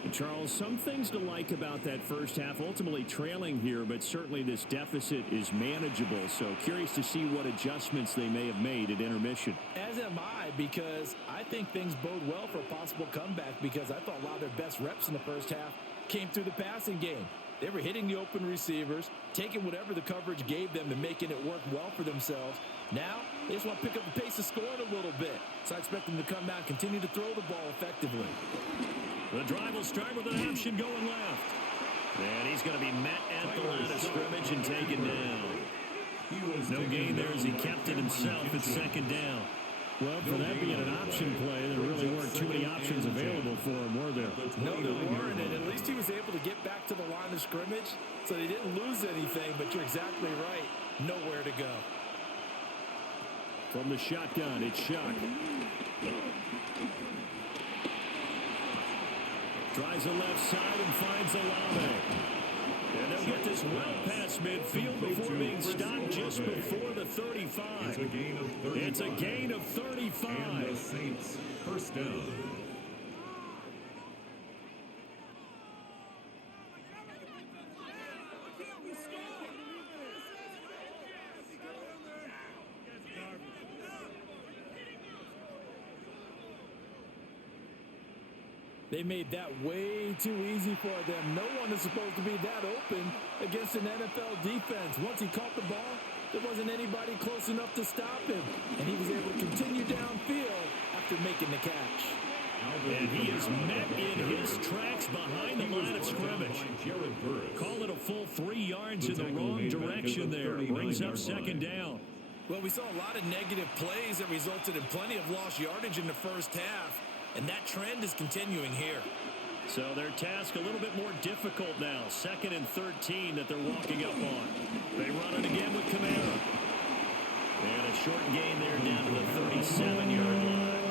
And Charles, some things to like about that first half, ultimately trailing here, but certainly this deficit is manageable. So curious to see what adjustments they may have made at intermission. As am I, because I think things bode well for a possible comeback, because I thought a lot of their best reps in the first half came through the passing game. They were hitting the open receivers, taking whatever the coverage gave them and making it work well for themselves. Now, they just want to pick up the pace of scoring a little bit. So I expect them to come out and continue to throw the ball effectively. The drive will start with an option going left. And he's going to be met at the line of scrimmage and taken down. No gain there as he kept it himself at second down. Well, for that being an option play, there really weren't too many options available for him, were there? No, there weren't, and at least he was able to get back to the line of scrimmage, so they didn't lose anything, but you're exactly right. Nowhere to go. From the shotgun, it's Shuck. Tries the left side and finds Olave. And they'll get this well past midfield before being stopped just before the 35. It's a gain of 35. And the Saints first down. They made that way too easy for them. No one is supposed to be that open against an NFL defense. Once he caught the ball, there wasn't anybody close enough to stop him. And he was able to continue downfield after making the catch. And he is met in his tracks behind the line of scrimmage. Call it a full 3 yards in the wrong direction there. Brings up second down. Well, we saw a lot of negative plays that resulted in plenty of lost yardage in the first half. And that trend is continuing here. So their task a little bit more difficult now. 2nd and 13 that they're walking up on. They run it again with Kamara. And a short gain there down to the 37-yard line.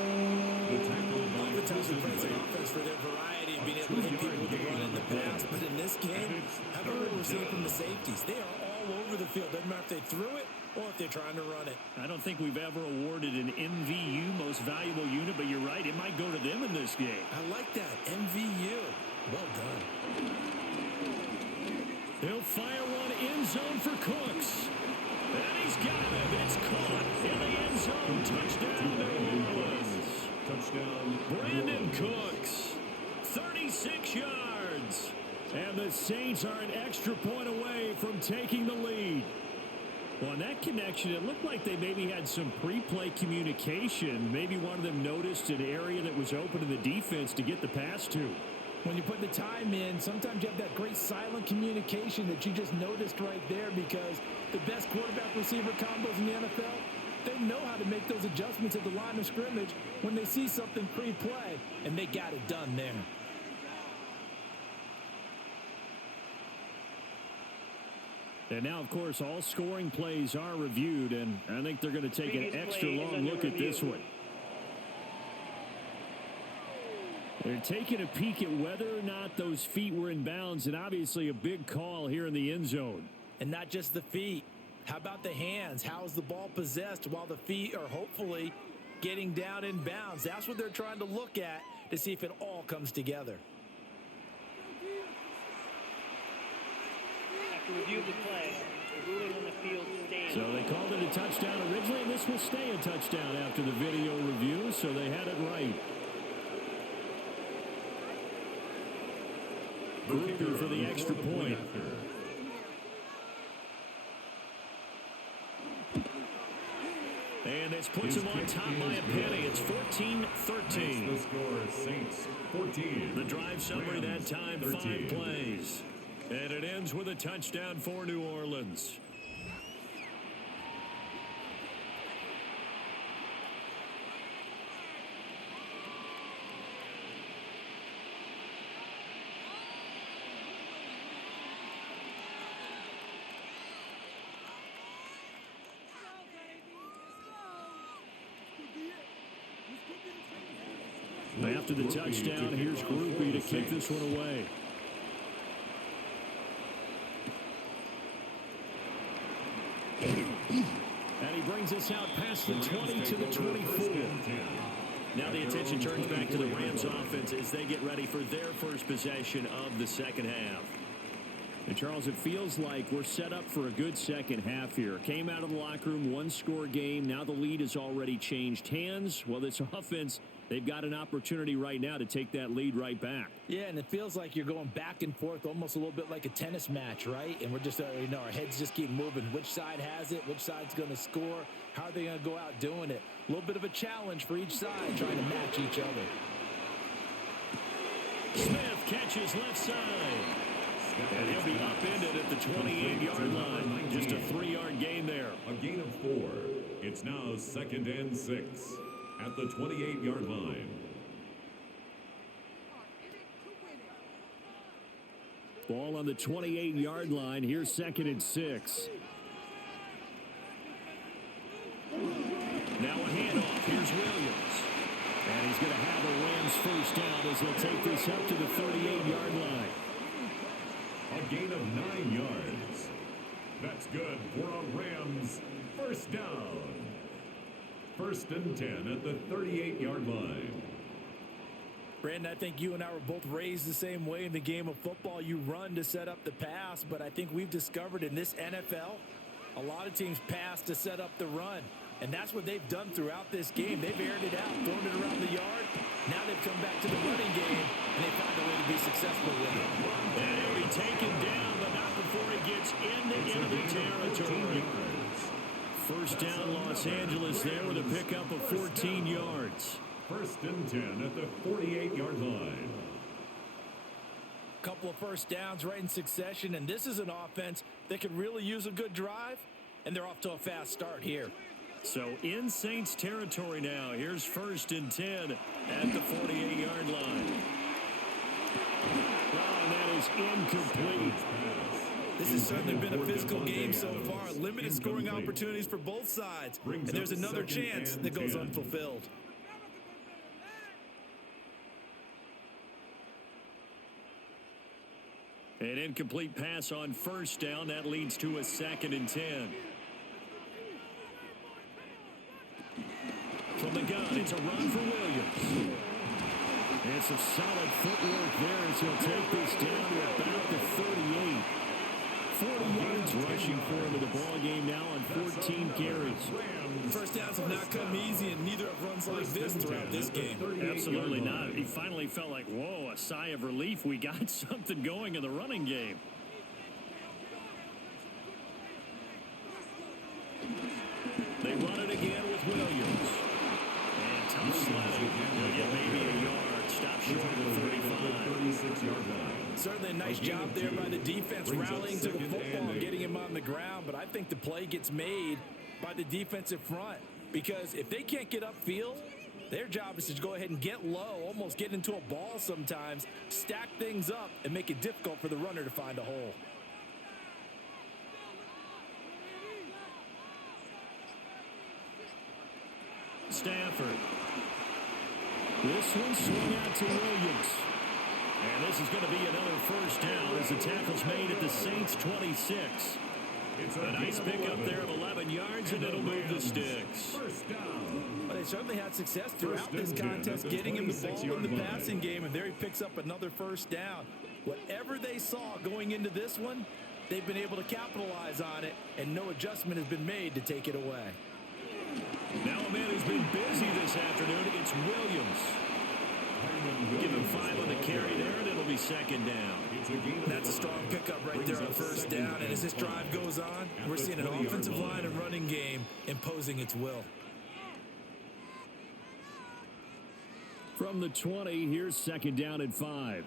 Oftentimes we praise the offense for their variety of being able to hit people with the run in the pass. But in this game, how about what we're seeing from the safeties? They are all over the field. Doesn't matter if they threw it or if they're trying to run it. I don't think we've ever awarded an MVU, most valuable unit, but you're right, it might go to them in this game. I like that, MVU. Well done. He'll fire one end zone for Cooks. And he's got it. It's caught in the end zone. Touchdown, New Orleans. Touchdown, Brandon Cooks, 36 yards. And the Saints are an extra point away from taking the lead. Well, on that connection, it looked like they maybe had some pre-play communication. Maybe one of them noticed an area that was open in the defense to get the pass to. When you put the time in, sometimes you have that great silent communication that you just noticed right there, because the best quarterback-receiver combos in the NFL, they know how to make those adjustments at the line of scrimmage when they see something pre-play, and they got it done there. And now, of course, all scoring plays are reviewed, and I think they're going to take an extra long look at this one. They're taking a peek at whether or not those feet were in bounds, and obviously a big call here in the end zone. And not just the feet. How about the hands? How is the ball possessed while the feet are hopefully getting down in bounds? That's what they're trying to look at to see if it all comes together. After review of the play, the ruling on the field stands. So they called it a touchdown originally, and this will stay a touchdown after the video review, so they had it right. Groupie for the extra point. And this puts him on top by a penny. It's 14-13. The score, Saints 14. The drive summary that time, 5 plays. And it ends with a touchdown for New Orleans. After the touchdown, here's Groupie to kick this one away. And he brings us out past the 20 to the 24. Now the attention turns back to the Rams offense as they get ready for their first possession of the second half. And Charles, it feels like we're set up for a good second half here. Came out of the locker room, one-score game. Now the lead has already changed hands. Well, this offense, they've got an opportunity right now to take that lead right back. Yeah, and it feels like you're going back and forth almost a little bit like a tennis match, right? And we're just, our heads just keep moving. Which side has it? Which side's going to score? How are they going to go out doing it? A little bit of a challenge for each side, trying to match each other. Smith catches left side. And he'll be upended at the 28-yard line. Just a 3-yard gain there. A gain of 4. It's now 2nd and 6 at the 28-yard line. Ball on the 28-yard line. Here's 2nd and 6. Now a handoff. Here's Williams. And he's going to have a Rams first down as he'll take this up to the 38-yard line. A gain of 9 yards. That's good for a Rams first down. 1st and 10 at the 38-yard line. Brandon, I think you and I were both raised the same way in the game of football. You run to set up the pass, but I think we've discovered in this NFL, a lot of teams pass to set up the run. And that's what they've done throughout this game. They've aired it out, thrown it around the yard. Now they've come back to the running game, and they found a way to be successful with it. And he'll be taken down, but not before he gets into enemy territory. First down, Los Angeles there with a pickup of 14 yards. 1st and 10 at the 48-yard line. Couple of first downs right in succession, and this is an offense that could really use a good drive, and they're off to a fast start here. So in Saints territory now. Here's 1st and 10 at the 48-yard line. Oh, and that is incomplete. This has certainly been a physical game so far. Limited scoring opportunities for both sides. And there's another chance that goes unfulfilled. An incomplete pass on first down. That leads to a 2nd and 10. From the gun, it's a run for Williams. And some solid footwork there as he'll take this down to about the 38. 40 yards rushing for him in the ball game now on 14 carries. First downs have not come easy, and neither have runs like this throughout this game. Absolutely not. He finally felt like, whoa, a sigh of relief. We got something going in the running game. They run it again with Williams. And tough sledding. He'll get maybe a yard. Stop short of the 35. 36-yard line. Certainly a nice job there by the defense rallying to the football and getting him on the ground. But I think the play gets made by the defensive front. Because if they can't get upfield, their job is to go ahead and get low, almost get into a ball sometimes, stack things up, and make it difficult for the runner to find a hole. Stafford. This one swung out to Williams. And this is going to be another first down as the tackle's made at the Saints' 26. A nice pickup there of 11 yards, and it'll move the sticks. First down. Well, they certainly had success throughout this contest getting him the ball in the passing game, and there he picks up another first down. Whatever they saw going into this one, they've been able to capitalize on it, and no adjustment has been made to take it away. Now a man who's been busy this afternoon, it's Williams. Give him 5 on the carry there, and it'll be second down. That's a strong pickup right there on first down, and as this drive goes on, we're seeing an offensive line and running game imposing its will. From the 20, here's second down at 5.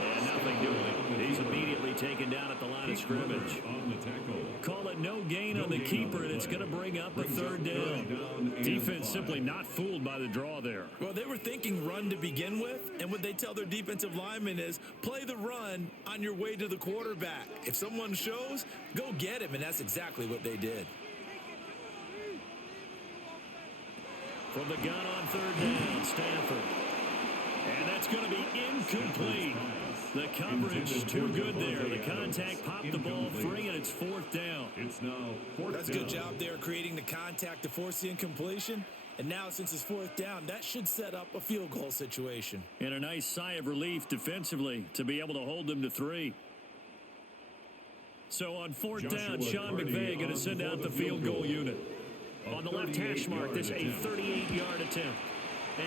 And nothing doing. He's immediately taken down at the line of scrimmage. Call it no gain on the keeper, and it's going to bring up a third down. Defense simply not fooled by the draw there. Well, they were thinking run to begin with, and what they tell their defensive linemen is play the run on your way to the quarterback. If someone shows, go get him, and that's exactly what they did. From the gun on third down, Stanford. And that's going to be incomplete. The coverage too good there. The contact popped the ball free, and it's fourth down. It's now fourth down. That's a good job there creating the contact to force the incompletion. And now since it's fourth down, that should set up a field goal situation. And a nice sigh of relief defensively to be able to hold them to 3. So on fourth down, Sean McVay going to send out the field goal unit. On the left hash mark, this a 38-yard attempt.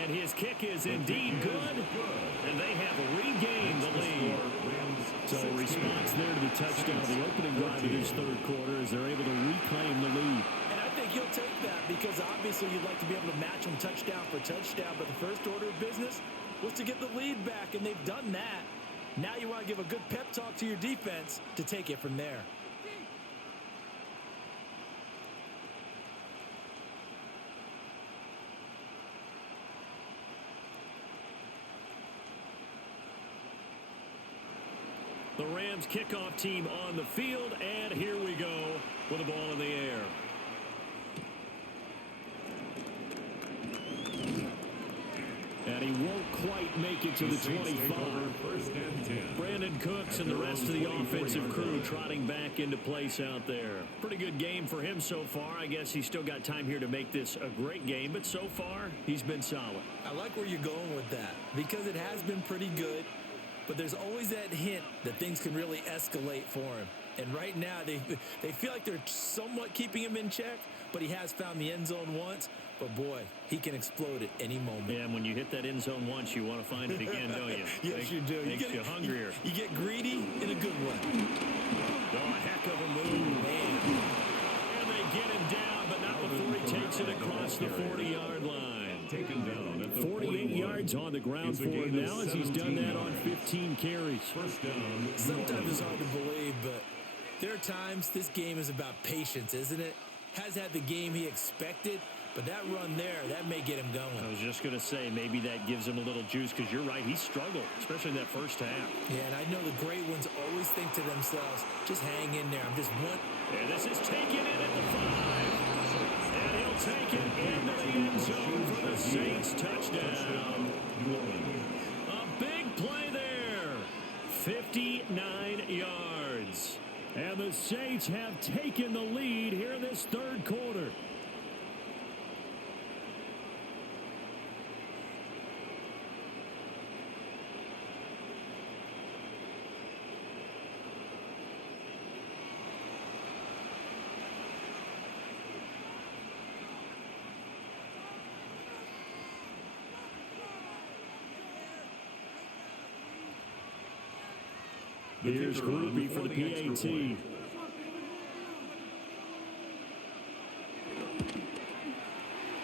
And his kick is indeed good, and they have regained the lead. So a response there to the touchdown, the opening drive of this third quarter, as they're able to reclaim the lead. And I think you'll take that because obviously you'd like to be able to match them touchdown for touchdown, but the first order of business was to get the lead back, and they've done that. Now you want to give a good pep talk to your defense to take it from there. The Rams kickoff team on the field, and here we go with the ball in the air. And he won't quite make it to the 25. Brandon Cooks and the rest of the offensive crew trotting back into place out there. Pretty good game for him so far. I guess he's still got time here to make this a great game, but so far he's been solid. I like where you're going with that because it has been pretty good. But there's always that hint that things can really escalate for him. And right now, they feel like they're somewhat keeping him in check, but he has found the end zone once. But, boy, he can explode at any moment. Yeah, and when you hit that end zone once, you want to find it again, don't you? Yes, you do. Makes you hungrier. You get greedy in a good way. Oh, a heck of a move. Man. And they get him down, but not before he takes it across the 40-yard line. Taken down at the 48 yards on the ground for him now as he's done that on 15 carries. First down. Sometimes it's hard to believe, but there are times this game is about patience, isn't it? Has had the game he expected, but that run there, that may get him going. I was just going to say, maybe that gives him a little juice because you're right, he struggled, especially in that first half. Yeah, and I know the great ones always think to themselves, just hang in there. I'm just one. And this is taken in at the 5. And he'll take it into the end zone for the Saints touchdown. A big play there. 59 yards. And the Saints have taken the lead here in this third quarter. Here's Groupie for the PAT.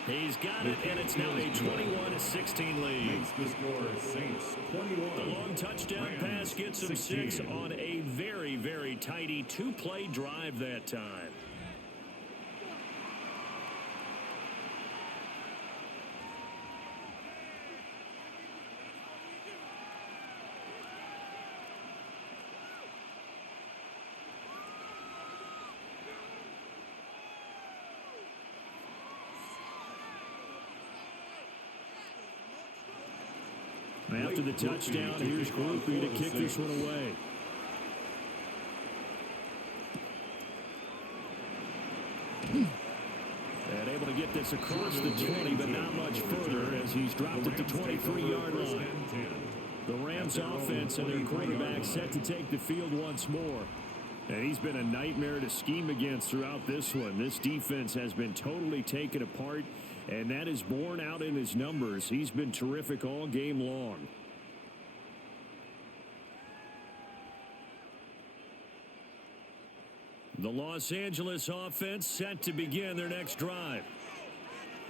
He's got it, and it's now a 21-16 lead. Makes the score Saints 21. The long touchdown pass gets them 6 on a very, very tidy two-play drive that time. After the touchdown, here's Groupie to kick this one away. And able to get this across the 20, but not much further as he's dropped at the 23-yard line. The Rams offense and their quarterback set to take the field once more. And he's been a nightmare to scheme against throughout this one. This defense has been totally taken apart, and that is borne out in his numbers. He's been terrific all game long. The Los Angeles offense set to begin their next drive.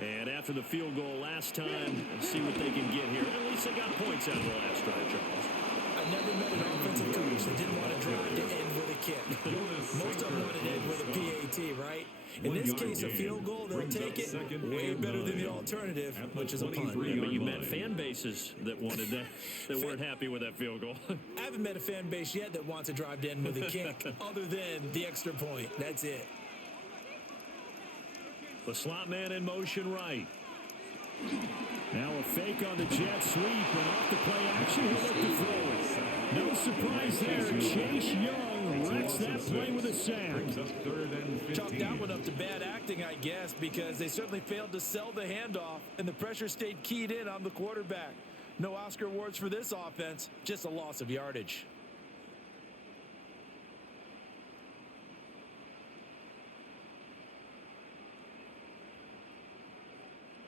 And after the field goal last time, let's see what they can get here. At least they got points out of the last drive, Charles. I never met an offensive coach that didn't want to drive to end with a kick. Most of them want to end with a PAT, right? In this case, a field goal, they'll take it way better than the alternative, which is a punt. Yeah, but you met fan bases that wanted that, that weren't happy with that field goal. I haven't met a fan base yet that wants to drive to end with a kick, other than the extra point. That's it. The slot man in motion right. Now a fake on the jet sweep, and off the play action, he'll look to throw it. No surprise there. Chase Young wrecks that play with a sack. Chalk that one up to bad acting, I guess, because they certainly failed to sell the handoff, and the pressure stayed keyed in on the quarterback. No Oscar awards for this offense, just a loss of yardage.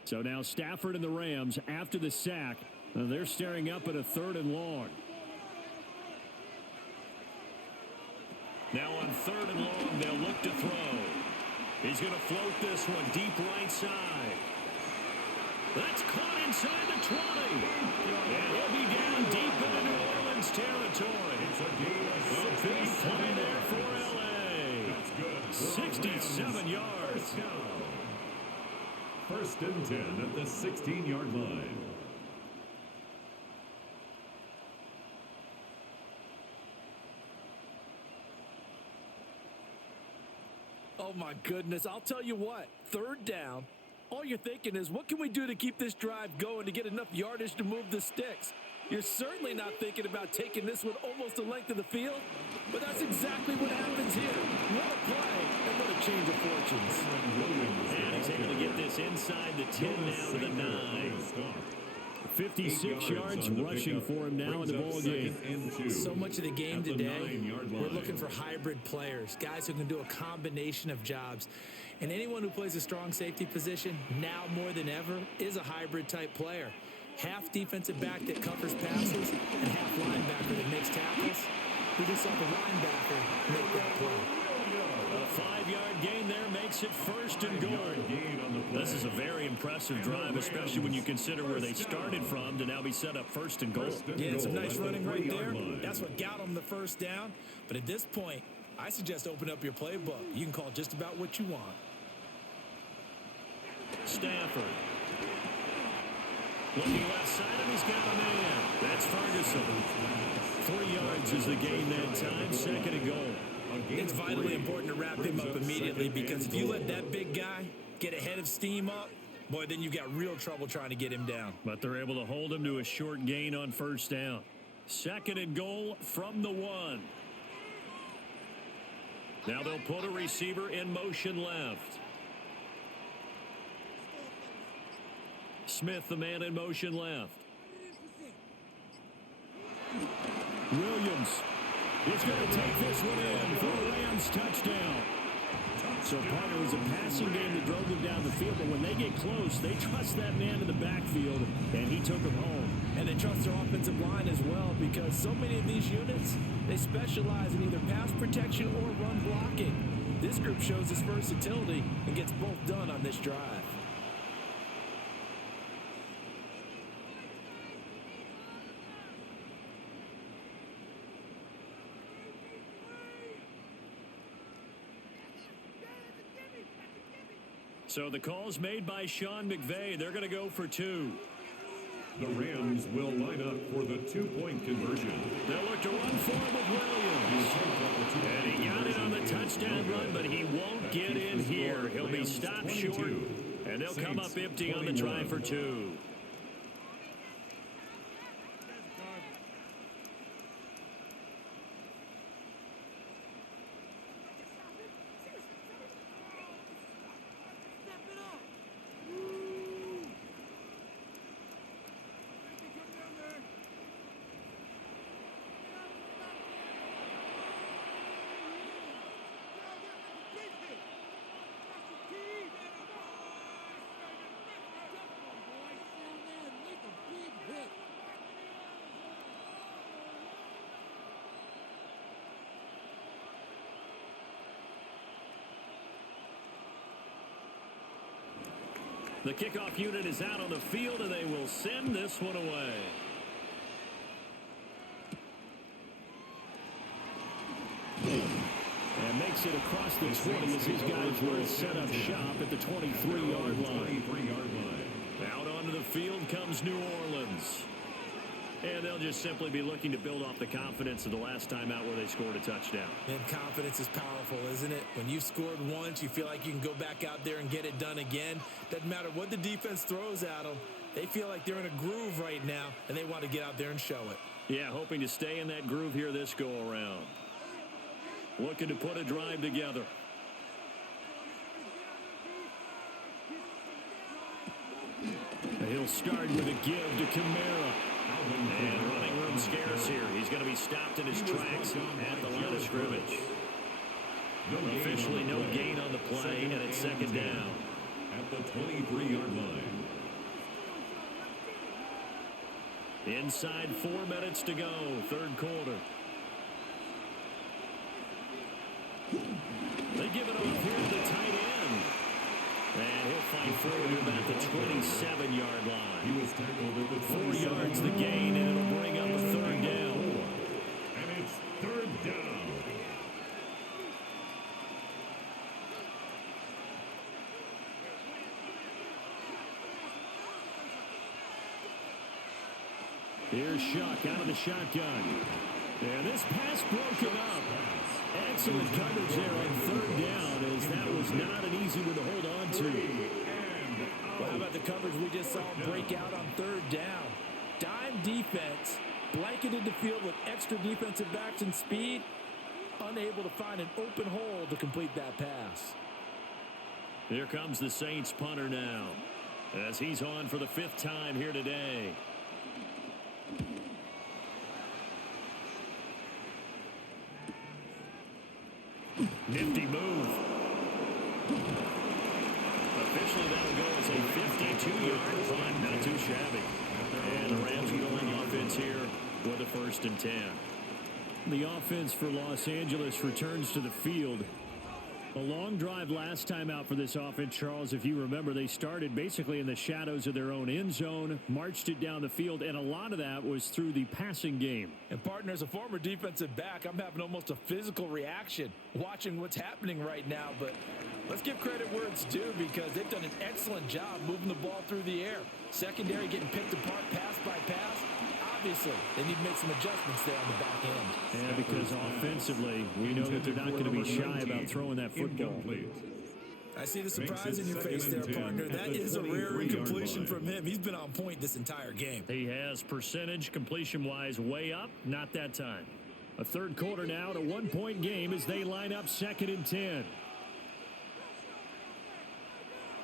So now Stafford and the Rams, after the sack, they're staring up at a 3rd and long. Now on 3rd and long, they'll look to throw. He's going to float this one deep right side. That's caught inside the 20. And he'll be down deep into New Orleans territory. A big play there for L.A. 67 yards. 1st and 10 at the 16-yard line. Oh, my goodness. I'll tell you what. 3rd down. All you're thinking is, what can we do to keep this drive going to get enough yardage to move the sticks? You're certainly not thinking about taking this one almost the length of the field, but that's exactly what happens here. What a play, and what a change of fortunes. And he's able to get this inside the 10 now to the 9. 56 yards rushing for him now in the ball game. So much of the game today, we're looking for hybrid players, guys who can do a combination of jobs. And anyone who plays a strong safety position, now more than ever, is a hybrid type player. Half defensive back that covers passes and half linebacker that makes tackles. We just saw the linebacker make that play. A 5-yard gain there makes it 1st and goal. This is a very impressive drive, especially when you consider where they started from to now be set up 1st and goal. Yeah, some nice running right there. That's what got them the 1st down. But at this point, I suggest open up your playbook. You can call just about what you want. Stafford. Looking left side, and he's got a man. That's Ferguson. 3 yards is the gain that time. 2nd and goal. It's vitally important to wrap him up immediately, because if you let that big guy get a head of steam up, boy, then you've got real trouble trying to get him down. But they're able to hold him to a short gain on 1st down. 2nd and goal from the 1. Now they'll put a receiver in motion left. Smith, the man in motion left. Williams is going to take this one in for a Rams touchdown. So part of it was a passing game that drove them down the field, but when they get close, they trust that man in the backfield, and he took them home. And they trust their offensive line as well, because so many of these units, they specialize in either pass protection or run blocking. This group shows its versatility and gets both done on this drive. So the call's made by Sean McVay. They're going to go for 2. The Rams will line up for the 2-point conversion. They'll look to run forward with Williams. And he got it on the touchdown run, but he won't get in here. He'll be stopped short, and they'll come up empty on the try for 2. The kickoff unit is out on the field, and they will send this one away. And makes it across the 20 as these guys will set up shop at the 23-yard line. Out onto the field comes New Orleans. And they'll just simply be looking to build off the confidence of the last time out where they scored a touchdown. And confidence is powerful, isn't it? When you scored once, you feel like you can go back out there and get it done again. Doesn't matter what the defense throws at them. They feel like they're in a groove right now, and they want to get out there and show it. Yeah, hoping to stay in that groove here this go-around. Looking to put a drive together. He'll start with a give to Kamara. And running room scarce here. He's going to be stopped in his tracks at the line of scrimmage. Officially no gain on the play, and it's second down. At the 23-yard line. Inside 4 minutes to go, third quarter. They give it off here to the tight end. And he'll fight forward to about the 27-yard line. He was tackled at the 4 yards the gain, and it'll bring up a third down. And it's third down. Here's Shuck out of the shotgun. And this pass broken up. Excellent coverage there on third down, as that was not an easy one to hold on to. Well, how about the coverage we just saw break out on third down? Dime defense, blanketed the field with extra defensive backs and speed, unable to find an open hole to complete that pass. Here comes the Saints punter now, as he's on for the 5th time here today. Nifty move. Officially, that'll go as a 52-yard punt. Not too shabby. And the Rams are going offense here with a 1st and 10. The offense for Los Angeles returns to the field. A long drive last time out for this offense, Charles. If you remember, they started basically in the shadows of their own end zone, marched it down the field, and a lot of that was through the passing game. And, partner, as a former defensive back, I'm having almost a physical reaction watching what's happening right now. But let's give credit where it's due, because they've done an excellent job moving the ball through the air. Secondary getting picked apart pass by pass. Obviously, they need to make some adjustments there on the back end. Yeah, because offensively, we know that they're not going to be shy about throwing that football. I see the surprise in your face there, partner. That is a rare incompletion from him. He's been on point this entire game. He has percentage, completion-wise, way up. Not that time. A third quarter now, and a 1-point game as they line up 2nd and 10.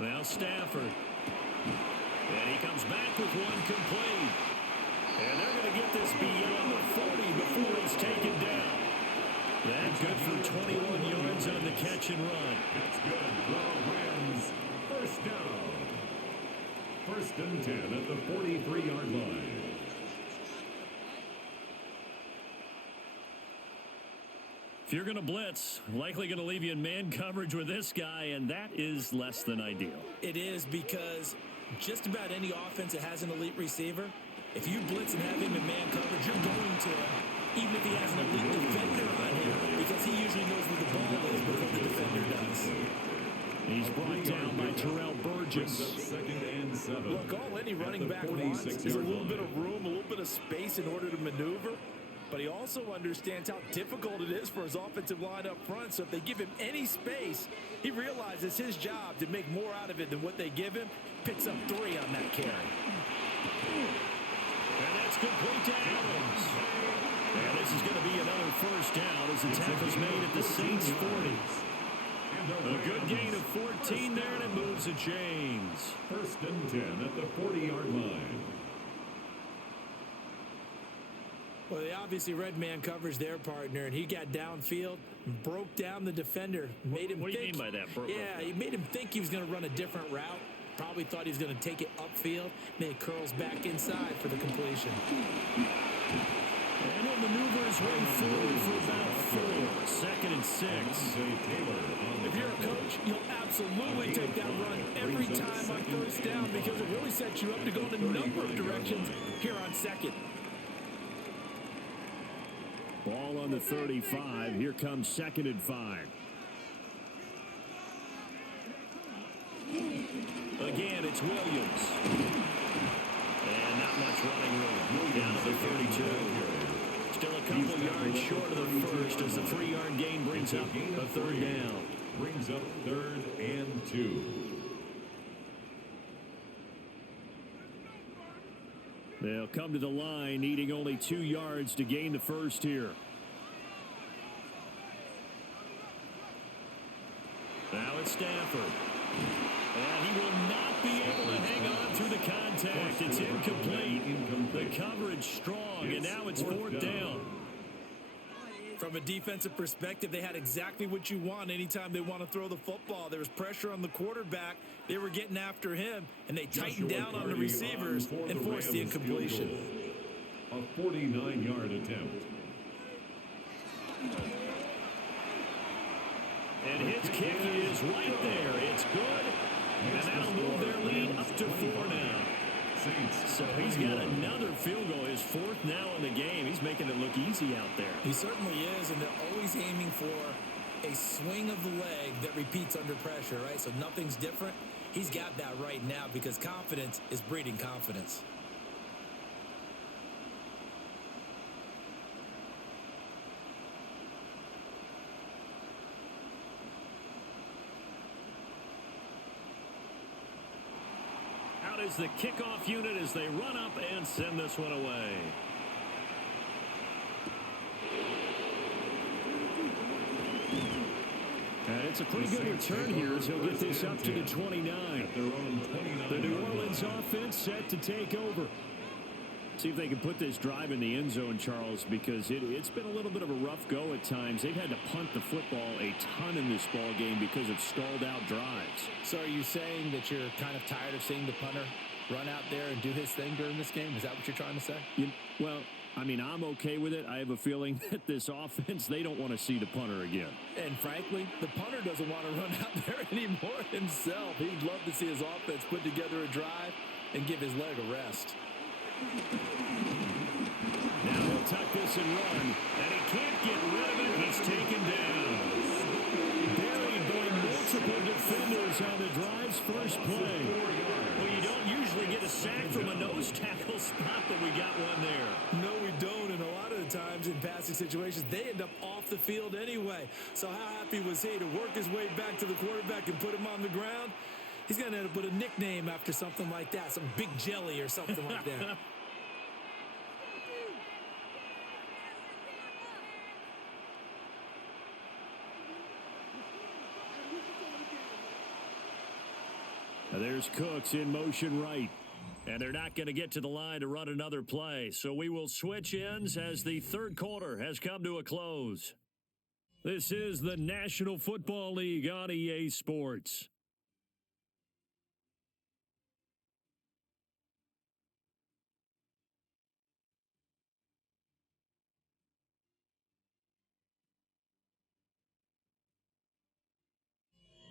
Now Stafford. And he comes back with one complete. And they're going to get this beyond the 40 before it's taken down. That's good for 21 yards on the catch and run. That's good for Rams. First down. 1st and 10 at the 43-yard line. If you're going to blitz, likely going to leave you in man coverage with this guy, and that is less than ideal. It is, because just about any offense that has an elite receiver, if you blitz and have him in man coverage, you're going to him, even if he has an elite defender on him, because he usually knows where the ball is before the defender does. He's brought down by Terrell Burgess. 2nd and 7. Look, all any running back wants is a little bit of room, a little bit of space in order to maneuver. But he also understands how difficult it is for his offensive line up front. So if they give him any space, he realizes his job to make more out of it than what they give him. Picks up 3 on that carry. And that's complete to Adams. And this is going to be another 1st down as the tackle's made at the Saints 40. A good gain of 14 there, and it moves the chains. 1st and 10 at the 40-yard line. Well, they obviously read man coverage their partner, and he got downfield, broke down the defender, made him What do you think. mean by that? Yeah, he made him think he was going to run a different route. Probably thought he was going to take it upfield. Then he curls back inside for the completion. And he'll maneuver his way forward for about 4. Second and 6. If you're a coach, you'll absolutely take that run every time on first down because it really sets you up to go in a number of directions here on second. Ball on the 35. Here comes second and 5. Again, it's Williams. And not much running room. Down to the 32. Still a couple yards short of the first as the 3-yard gain brings up a third down. Brings up 3rd and 2. They'll come to the line, needing only 2 yards to gain the first here. Now it's Stafford. And he will not be able to hang on through the contact. It's incomplete. The coverage strong, and now it's 4th down. From a defensive perspective, they had exactly what you want anytime they want to throw the football. There was pressure on the quarterback. They were getting after him, and they tightened down on the receivers and forced the incompletion. A 49-yard attempt. And his kick is right there. It's good. And that'll move their lead up to 4 now. So he's got another field goal. His 4th now in the game. He's making it look easy out there. He certainly is, and they're always aiming for a swing of the leg that repeats under pressure, right? So nothing's different. He's got that right now because confidence is breeding confidence. Is the kickoff unit as they run up and send this one away. And it's a pretty good return here as he'll get this up to the 29. The New Orleans offense set to take over. See if they can put this drive in the end zone, Charles, because it's been a little bit of a rough go at times. They've had to punt the football a ton in this ball game because of stalled out drives. So are you saying that you're kind of tired of seeing the punter run out there and do his thing during this game? Is that what you're trying to say? Well, I mean, I'm okay with it. I have a feeling that this offense, they don't want to see the punter again. And frankly, the punter doesn't want to run out there anymore himself. He'd love to see his offense put together a drive and give his leg a rest. Now he'll tuck this and run, and he can't get rid of it. He's taken down. Buried by multiple defenders on the drive's first play. Well, you don't usually get a sack from a nose tackle spot, but we got one there. No, we don't, and a lot of the times in passing situations, they end up off the field anyway. So how happy was he to work his way back to the quarterback and put him on the ground? He's going to end up with a nickname after something like that, some Big Jelly or something like that. Now there's Cooks in motion right. And they're not going to get to the line to run another play. So we will switch ends as the third quarter has come to a close. This is the National Football League on EA Sports.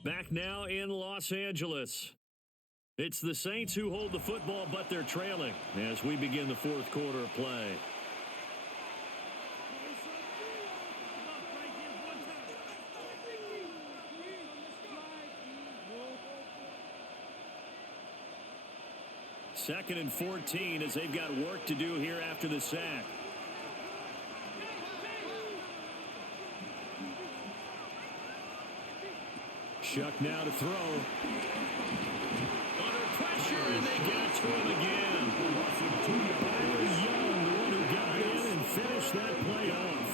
Back now in Los Angeles. It's the Saints who hold the football, but they're trailing as we begin the fourth quarter of play. Second and 14 as they've got work to do here after the sack. Shuck now to throw. Under pressure, and they got to him again. Young, the one who got in and finished that play off.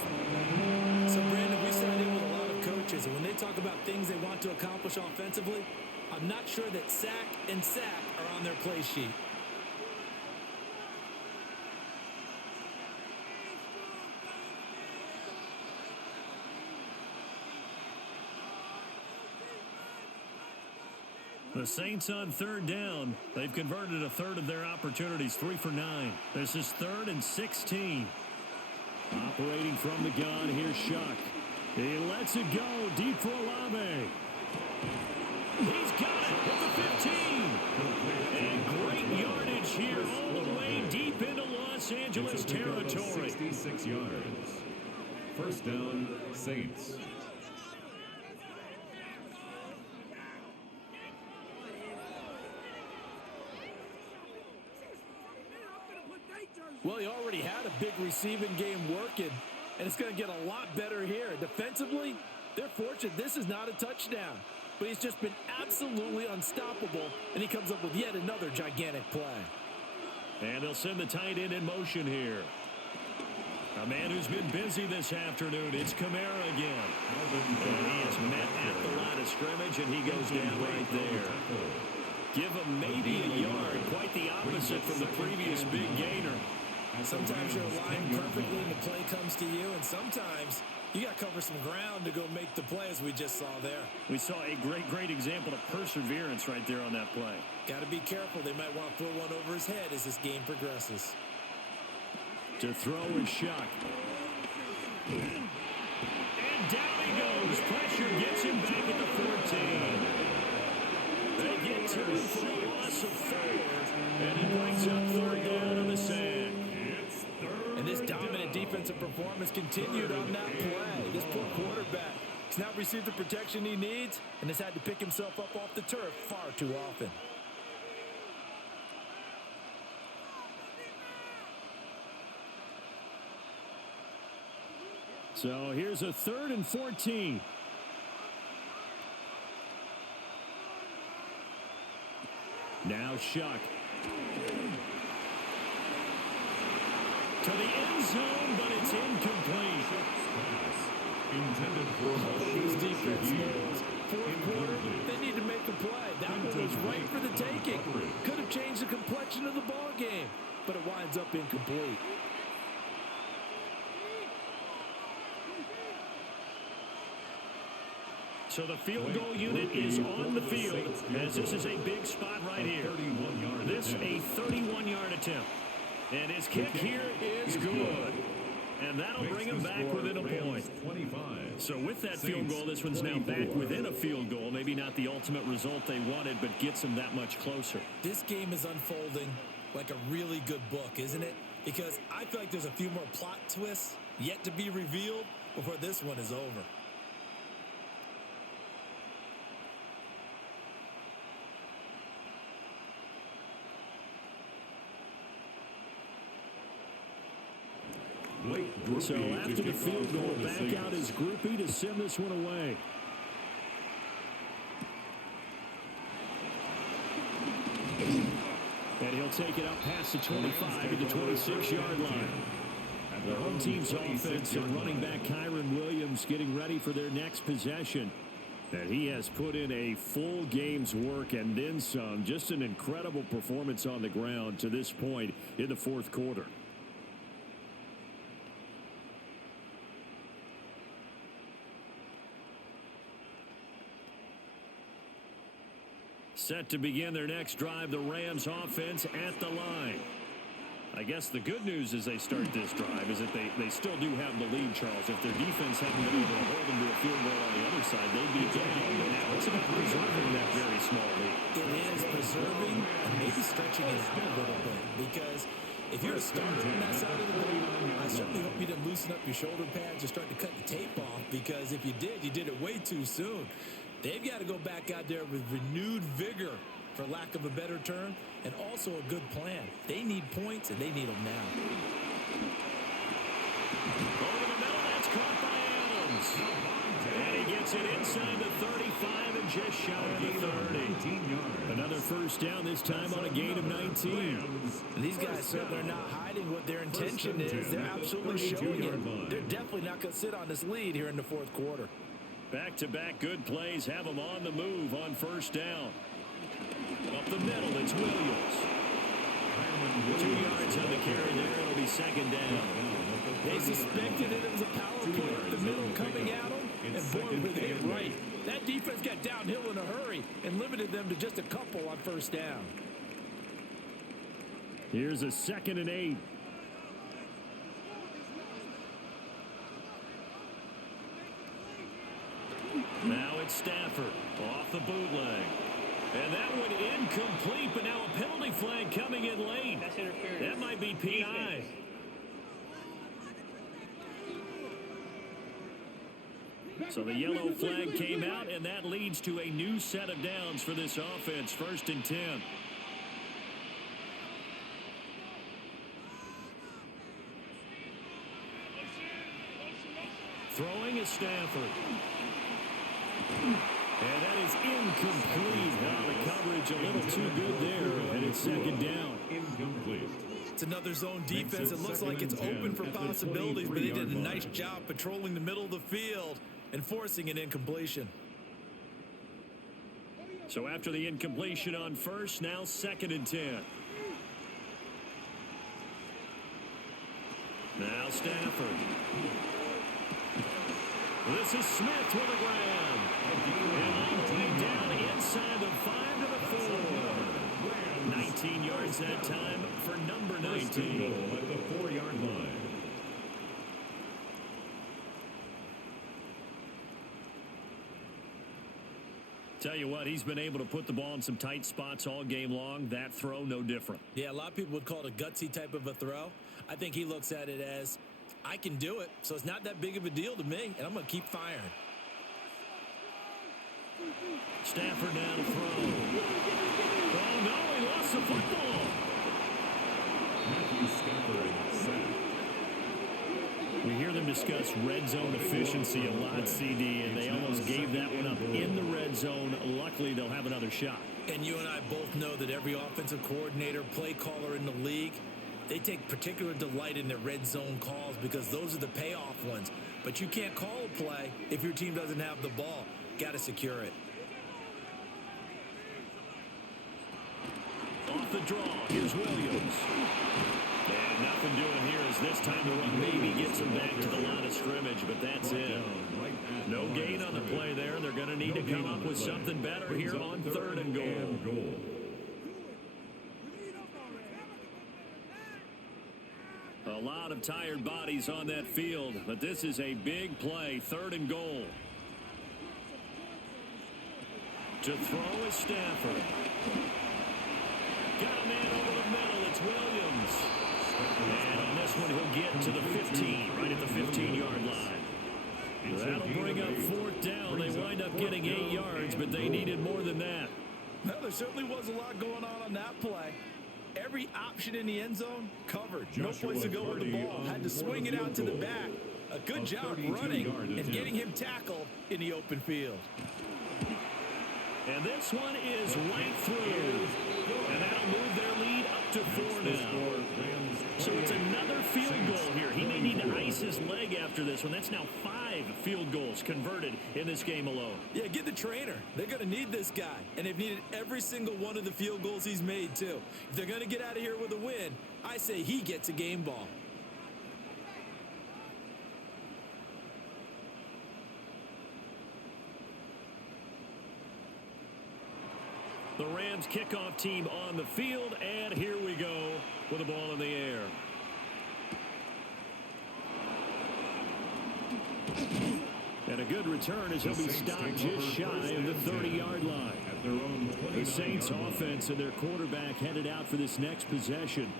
So, Brandon, we sat in with a lot of coaches, and when they talk about things they want to accomplish offensively, I'm not sure that sack and sack are on their play sheet. The Saints on third down. They've converted a third of their opportunities, 3 for 9. This is 3rd and 16. Operating from the gun, here's Shuck. He lets it go deep for Olave. He's got it with the 15. And great yardage here all the way deep into Los Angeles territory. 66 yards. First down, Saints. Well, he already had a big receiving game working, and it's going to get a lot better here. Defensively, they're fortunate this is not a touchdown, but he's just been absolutely unstoppable, and he comes up with yet another gigantic play. And they'll send the tight end in motion here. A man who's been busy this afternoon. It's Kamara again. And he is met at the line of scrimmage, and he goes down right there. Give him maybe a yard. Quite the opposite from the previous big gainer. Sometimes you're aligned perfectly and the play comes to you, and sometimes you got to cover some ground to go make the play, as we just saw there. We saw a great example of perseverance right there on that play. Got to be careful. They might want to throw one over his head as this game progresses. To throw is Shuck. And down he goes. Pressure gets him back at the 14. They get 2 for a loss of 4. And it brings up 3rd down on the sack. And this dominant defensive performance continued on that play. This poor quarterback has not received the protection he needs and has had to pick himself up off the turf far too often. So here's a 3rd and 14. Now Shuck. To the end zone, but it's incomplete. Intended for These defense knows. Fourth quarter, they need to make a play. That one was right for the taking. Could have changed the complexion of the ball game, but it winds up incomplete. So the field goal unit is on the field, as this is a big spot right here. This a 31-yard attempt. And his kick here is good. And that'll bring him back within a point. So with that field goal, this one's now back within a field goal. Maybe not the ultimate result they wanted, but gets them that much closer. This game is unfolding like a really good book, isn't it? Because I feel like there's a few more plot twists yet to be revealed before this one is over. So after the field goal, back out is Groupie to send this one away. And he'll take it up past the 25 to the 26-yard line. The home team's offense and running back Kyron Williams getting ready for their next possession. And he has put in a full game's work and then some. Just an incredible performance on the ground to this point in the fourth quarter. Set to begin their next drive, the Rams offense at the line. I guess the good news as they start this drive is that they still do have the lead, Charles. If their defense hadn't been able to hold them to a field goal on the other side, they'd be down. But now it's about preserving that very small lead. It is preserving and maybe stretching it out a little bit, because if you're a starter on that side of the ball, I certainly hope you didn't loosen up your shoulder pads or start to cut the tape off, because if you did it way too soon. They've got to go back out there with renewed vigor, for lack of a better term, and also a good plan. They need points, and they need them now. Over the middle, that's caught by Adams. And he gets it inside the 35 and just shy of the 30. Another first down, this time on a gain of 19. And these guys certainly are not hiding what their intention is. They're absolutely showing it. They're definitely not going to sit on this lead here in the fourth quarter. Back-to-back good plays have them on the move on first down. Up the middle, it's Williams. 2 yards on the carry there. It'll be second down. They suspected it was a power play up the middle coming at them, and boy, were they right. That defense got downhill in a hurry and limited them to just a couple on first down. Here's a 2nd and 8. it's Stafford off the bootleg. And that one incomplete, but now a penalty flag coming in late. That's interference. That might be PI. So the yellow flag came out, and that leads to a new set of downs for this offense. 1st and 10. Throwing is Stafford. And that is incomplete. Now the coverage a little too good there, and it's 2nd down. Incomplete. It's another zone defense. It looks like it's open for possibilities, but they did a nice job patrolling the middle of the field and forcing an incompletion. So after the incompletion on 1st, now 2nd and 10. Now Stafford. This is Smith with a grab. And all the way down inside the 5 to the 4. 19 yards that time for number 19. At the 4-yard line. Tell you what, he's been able to put the ball in some tight spots all game long. That throw, no different. Yeah, a lot of people would call it a gutsy type of a throw. I think he looks at it as, I can do it, so it's not that big of a deal to me, and I'm going to keep firing. Stafford now to throw. Oh, no, he lost the football. Matthew Stafford sacked. We hear them discuss red zone efficiency a lot, CD, and they almost gave that one up in the red zone. Luckily, they'll have another shot. And you and I both know that every offensive coordinator, play caller in the league, they take particular delight in their red zone calls because those are the payoff ones. But you can't call a play if your team doesn't have the ball. Got to secure it. Off the draw, here's Williams. And nothing doing here as this time the run maybe gets them back to the line of scrimmage, but that's it. No gain on the play there. They're going to need to come up with something better here on 3rd and goal. A lot of tired bodies on that field, but this is a big play. 3rd and goal. To throw is Stafford. Got a man over the middle. It's Williams. And on this one, he'll get to the 15, right at the 15-yard line. That'll bring up 4th down. They wind up getting 8 yards, but they needed more than that. No, there certainly was a lot going on that play. Every option in the end zone covered. No place to go with the ball. Had to swing it out to the back. A good job running and getting him tackled in the open field. And this one is right through. And that'll move their lead up to 4 now. So it's another field goal here. He may need to ice his leg after this one. That's now 5 field goals converted in this game alone. Yeah, get the trainer. They're going to need this guy. And they've needed every single one of the field goals he's made, too. If they're going to get out of here with a win, I say he gets a game ball. The Rams kickoff team on the field, and here we go with the ball in the air. And a good return as he'll be stopped just shy of the 30-yard line. The Saints offense and their quarterback headed out for this next possession.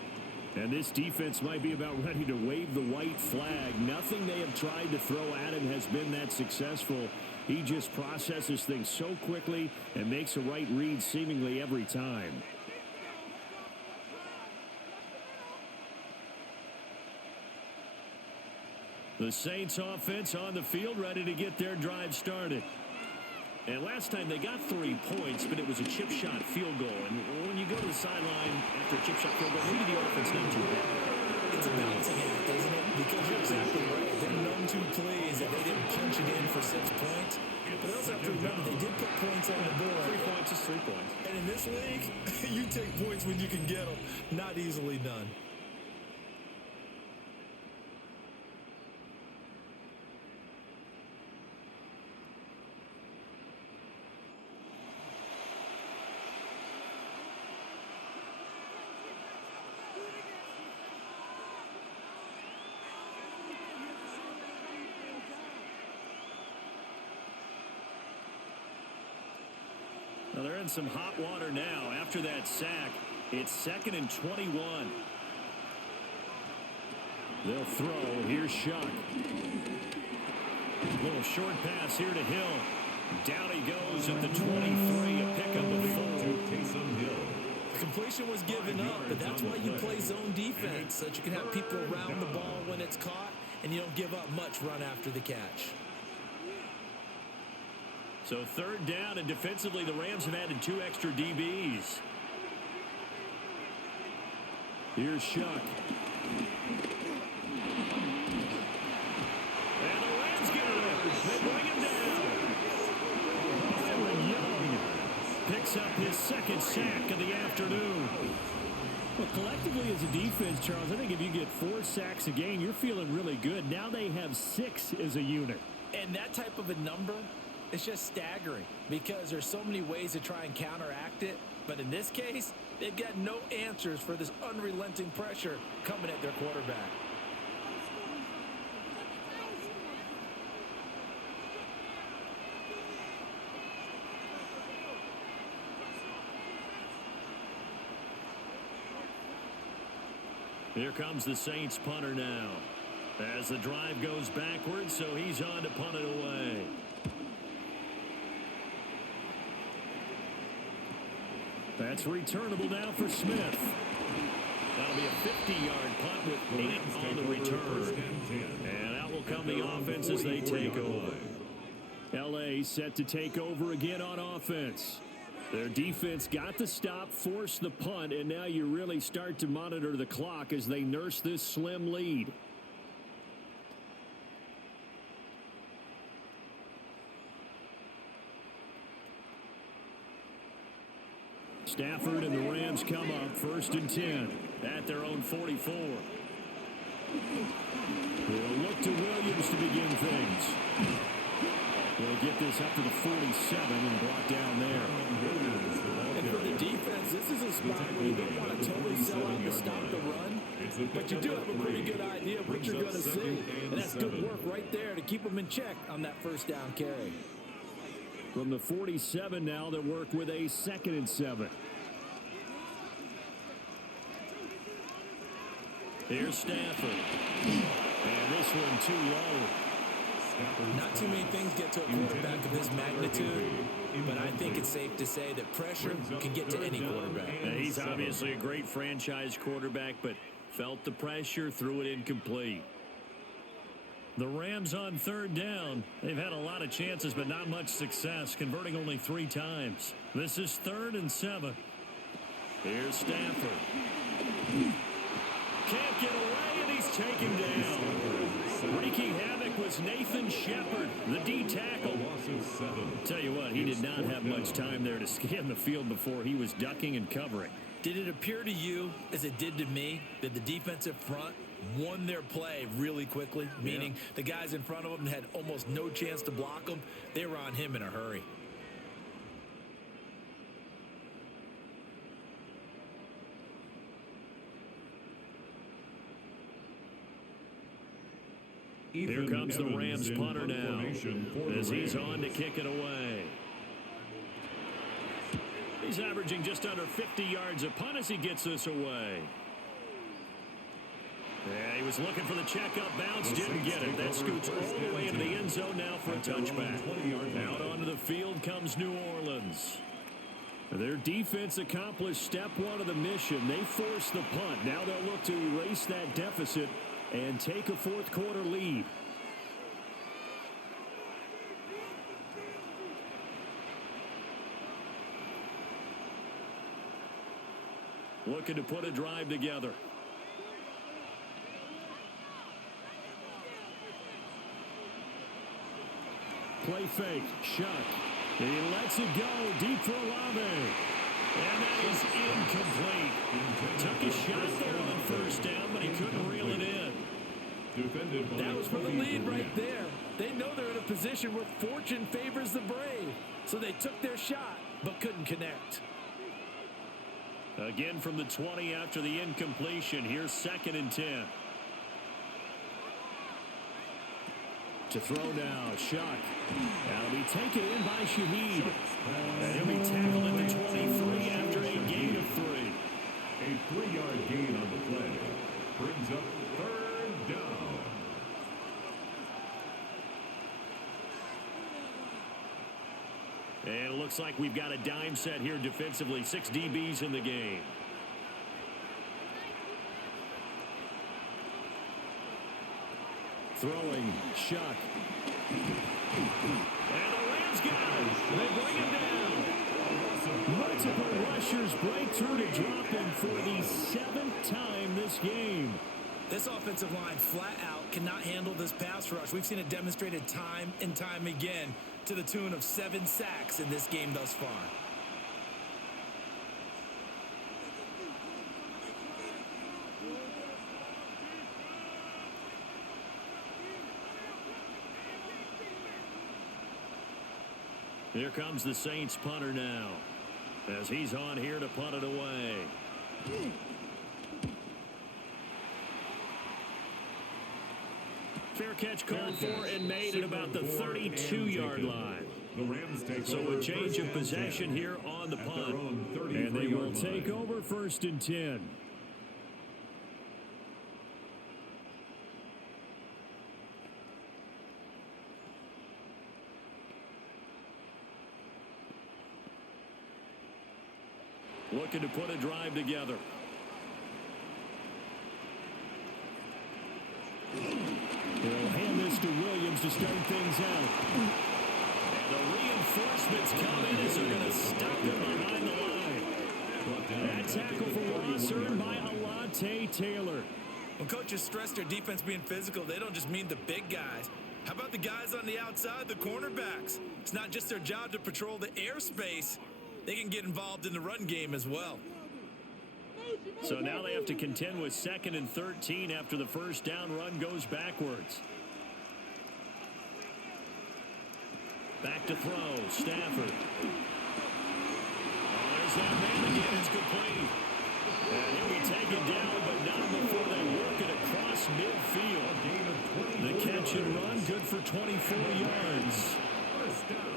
And this defense might be about ready to wave the white flag. Nothing they have tried to throw at him has been that successful. He just processes things so quickly and makes a right read seemingly every time. The Saints offense on the field ready to get their drive started. And last time they got 3 points, but it was a chip shot field goal. And when you go to the sideline after a chip shot field goal, maybe the offense not too bad. It's a balancing act, isn't it? Because you're exactly right. They're none too pleased that they didn't punch it in for 6 points. But they also have to remember they did put points on the board. 3 points is 3 points. And in this league, you take points when you can get them. Not easily done. They're in some hot water now. After that sack, it's 2nd and 21. They'll throw. Here's Shuck. Little short pass here to Hill. Down he goes at the 23. A pickup of 4. The completion was given up, but that's why you play zone defense, so that you can have people around the ball when it's caught, and you don't give up much run after the catch. So 3rd down, and defensively, the Rams have added 2 extra DBs. Here's Shuck. And the Rams get it. They bring him down. Byron Young picks up his 2nd sack of the afternoon. Well, collectively as a defense, Charles, I think if you get 4 sacks a game, you're feeling really good. Now they have 6 as a unit. And that type of a number, it's just staggering because there's so many ways to try and counteract it. But in this case, they've got no answers for this unrelenting pressure coming at their quarterback. Here comes the Saints punter now. As the drive goes backwards, so he's on to punt it away. That's returnable now for Smith. That'll be a 50-yard punt with 8 on the return. And out will come the offense as they take over. L.A. set to take over again on offense. Their defense got the stop, forced the punt, and now you really start to monitor the clock as they nurse this slim lead. Stafford and the Rams come up 1st and 10 at their own 44. They'll look to Williams to begin things. They'll get this up to the 47 and brought down there. And for the defense, this is a spot where you don't want to totally sell out to stop the run, but you do have a pretty good idea of what you're going to see. And that's good work right there to keep them in check on that 1st down carry. From the 47 now, they work with a 2nd and 7. Here's Stafford. And this one too low. Not too many things get to a quarterback of this magnitude, but I think it's safe to say that pressure can get to any quarterback. He's obviously a great franchise quarterback, but felt the pressure, threw it incomplete. The Rams on 3rd down. They've had a lot of chances, but not much success, converting only 3 times. This is 3rd and 7. Here's Stafford. Can't get away, and he's taken down. Wreaking havoc was Nathan Shepard, the D tackle. Tell you what, he did not have much time there to scan the field before he was ducking and covering. Did it appear to you, as it did to me, that the defensive front won their play really quickly? Meaning the guys in front of them had almost no chance to block them. They were on him in a hurry. Here comes the Rams punter now as he's on to kick it away. He's averaging just under 50 yards a punt as he gets this away. Yeah, he was looking for the check-up bounce, didn't get it. That scoots all the way into the end zone now for a touchback. Out onto the field comes New Orleans. Their defense accomplished step 1 of the mission. They forced the punt. Now they'll look to erase that deficit and take a 4th quarter lead. Looking to put a drive together. Play fake. Shuck. He lets it go. Deep for Olave. And that is incomplete. Took a shot there on 1st down, but he couldn't reel it in. That was for the lead right there. They know they're in a position where fortune favors the brave. So they took their shot, but couldn't connect. Again from the 20 after the incompletion. Here's 2nd and 10. To throw now, Shuck. That'll be taken in by Shaheed. And he'll be tackled at the 23 after a gain of 3. A 3-yard gain on the play brings up 3rd down. And it looks like we've got a dime set here defensively. 6 DBs in the game. Throwing, Shuck. And the Rams got him. They bring him down. Multiple rushers break through to drop him for the 7th time this game. This offensive line flat out cannot handle this pass rush. We've seen it demonstrated time and time again to the tune of 7 sacks in this game thus far. Here comes the Saints punter now, as he's on here to punt it away. Fair catch called for and made at about the 32-yard line. The Rams take So over a change of possession here on the punt. And they will take over 1st and 10. Looking to put a drive together. They'll hand this to Williams to start things out. And the reinforcements come in as they're going to stop him behind the line. That tackle for loss earned by Alante Taylor. When coaches stress their defense being physical, they don't just mean the big guys. How about the guys on the outside, the cornerbacks? It's not just their job to patrol the airspace. They can get involved in the run game as well. So now they have to contend with 2nd and 13 after the first down run goes backwards. Back to throw, Stafford. Oh, there's that man again. It's complete. And he'll be taken down, but not before they work it across midfield. The catch and run, good for 24 yards. First down.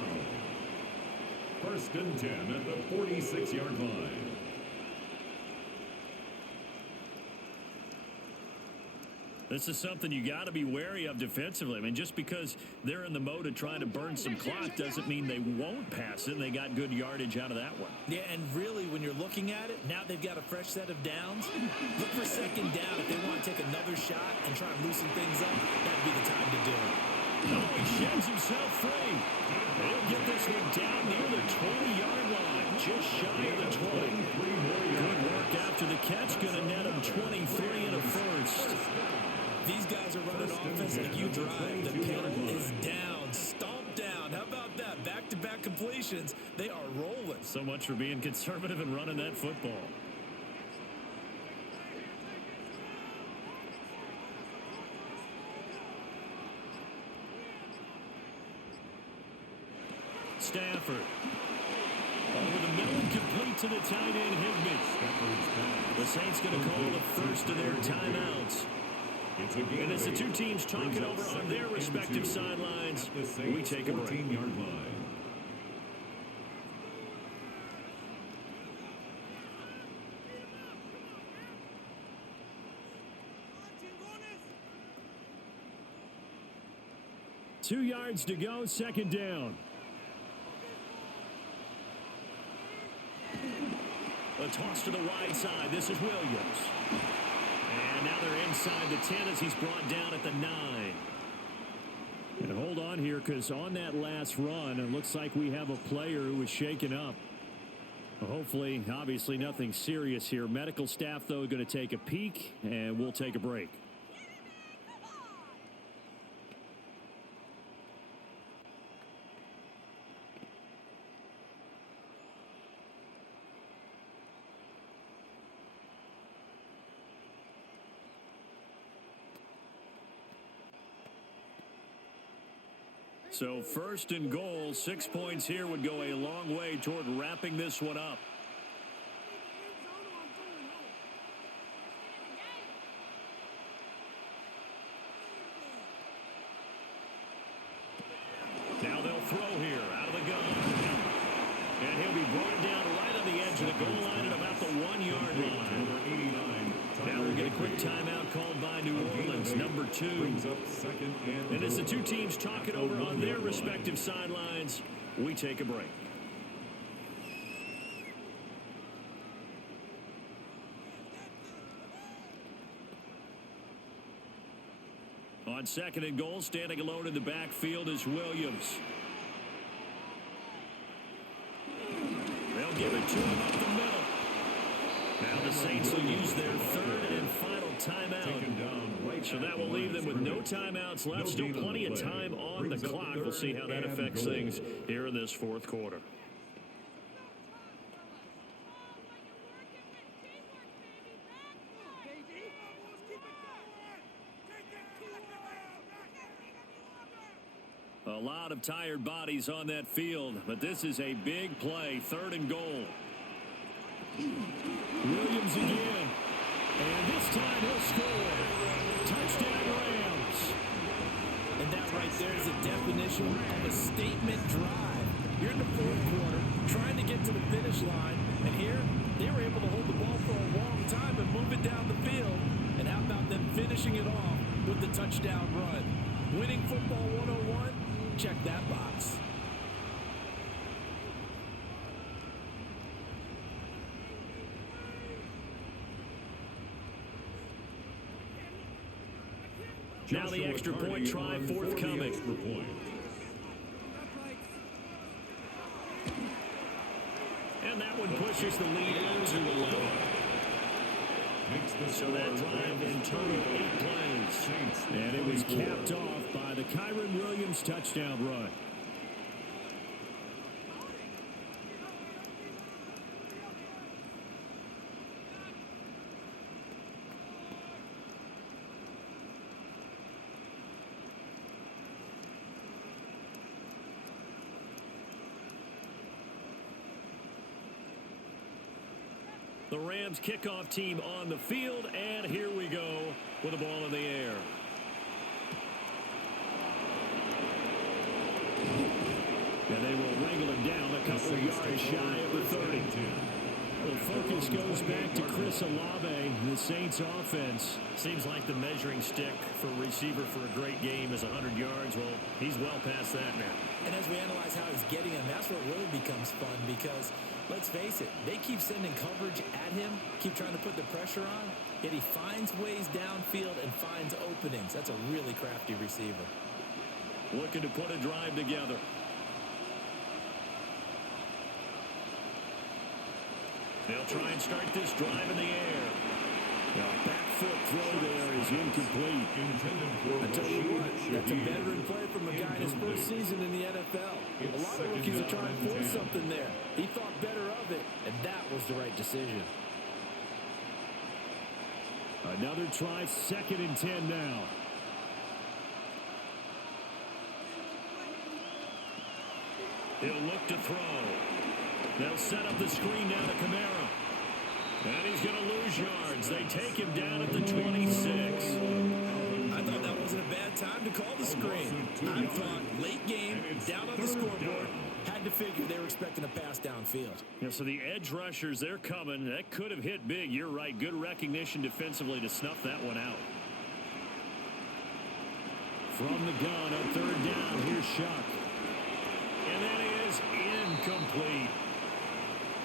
1st and 10 at the 46-yard line. This is something you got to be wary of defensively. I mean, just because they're in the mode of trying to burn some clock doesn't mean they won't pass it. They got good yardage out of that one. Yeah, and really, when you're looking at it, now they've got a fresh set of downs. Look for 2nd down. If they want to take another shot and try and loosen things up, that'd be the time to do it. Oh, he sheds himself free. They'll get this one down near the 20-yard line, just shy of the 20. Good work after the catch. Going to net him 23 and a first. These guys are running offense like you drive. The pen is down, stomped down. How about that? Back-to-back completions. They are rolling. So much for being conservative and running that football. Stafford. Over the middle and complete to the tight end, Higbee. The Saints going to call the first of their timeouts. And as the two teams talk it over on their respective sidelines, we take a break. 14-yard line. Two yards to go, 2nd down. A toss to the wide side. This is Williams. And now they're inside the 10 as he's brought down at the 9. And hold on here, because on that last run, it looks like we have a player who was shaken up. Hopefully, obviously nothing serious here. Medical staff, though, going to take a peek, and we'll take a break. So 1st and goal, 6 points here would go a long way toward wrapping this one up. goal line at about the 1-yard line. Number 89. Now we'll get a quick timeout called by New Orleans, number 2. Brings up second And as the two teams talk it over on their respective sidelines, we take a break. On second and goal, standing alone in the backfield is Williams. They'll give it to him up the middle. Now the Saints will use their third and final timeout. So that will leave them with no timeouts left. Still plenty of time on the clock. We'll see how that affects things here in this fourth quarter. A lot of tired bodies on that field, but this is a big play, third and goal. Williams again, and this time he'll score. Touchdown Rams. And that right there is a definition of a statement drive. You're in the fourth quarter, trying to get to the finish line, and here they were able to hold the ball for a long time and move it down the field. And how about them finishing it off with the touchdown run? Winning football 101? Check that box. Now the extra point try forthcoming. And that one pushes the lead out to 11. So that drive in total 8 plays. And it was capped off by the Kyren Williams touchdown run. The Rams kickoff team on the field, and here we go with the ball in the air. And they will wrangle him down a couple of yards shy of the 30. The focus goes back to Chris Olave, the Saints offense. Seems like the measuring stick for a receiver for a great game is 100 yards. Well, he's well past that now. And as we analyze how he's getting them, that's where it really becomes fun because, let's face it, they keep sending coverage at him, keep trying to put the pressure on, yet he finds ways downfield and finds openings. That's a really crafty receiver. Looking to put a drive together. They'll try and start this drive in the air. Now, back foot throw there is incomplete. I tell you what, that's a veteran play from a guy in his first season in the NFL. A lot of rookies are trying to force something there. He thought better of it, and that was the right decision. Another try, 2nd and 10 now. He'll look to throw. They'll set up the screen down to Kamara. And he's going to lose yards. They take him down at the 26. I thought that wasn't a bad time to call the screen. I thought late game, down on the scoreboard, had to figure they were expecting a pass downfield. Yeah, so the edge rushers, they're coming. That could have hit big. You're right. Good recognition defensively to snuff that one out. From the gun on 3rd down, here's Shuck. And that is incomplete.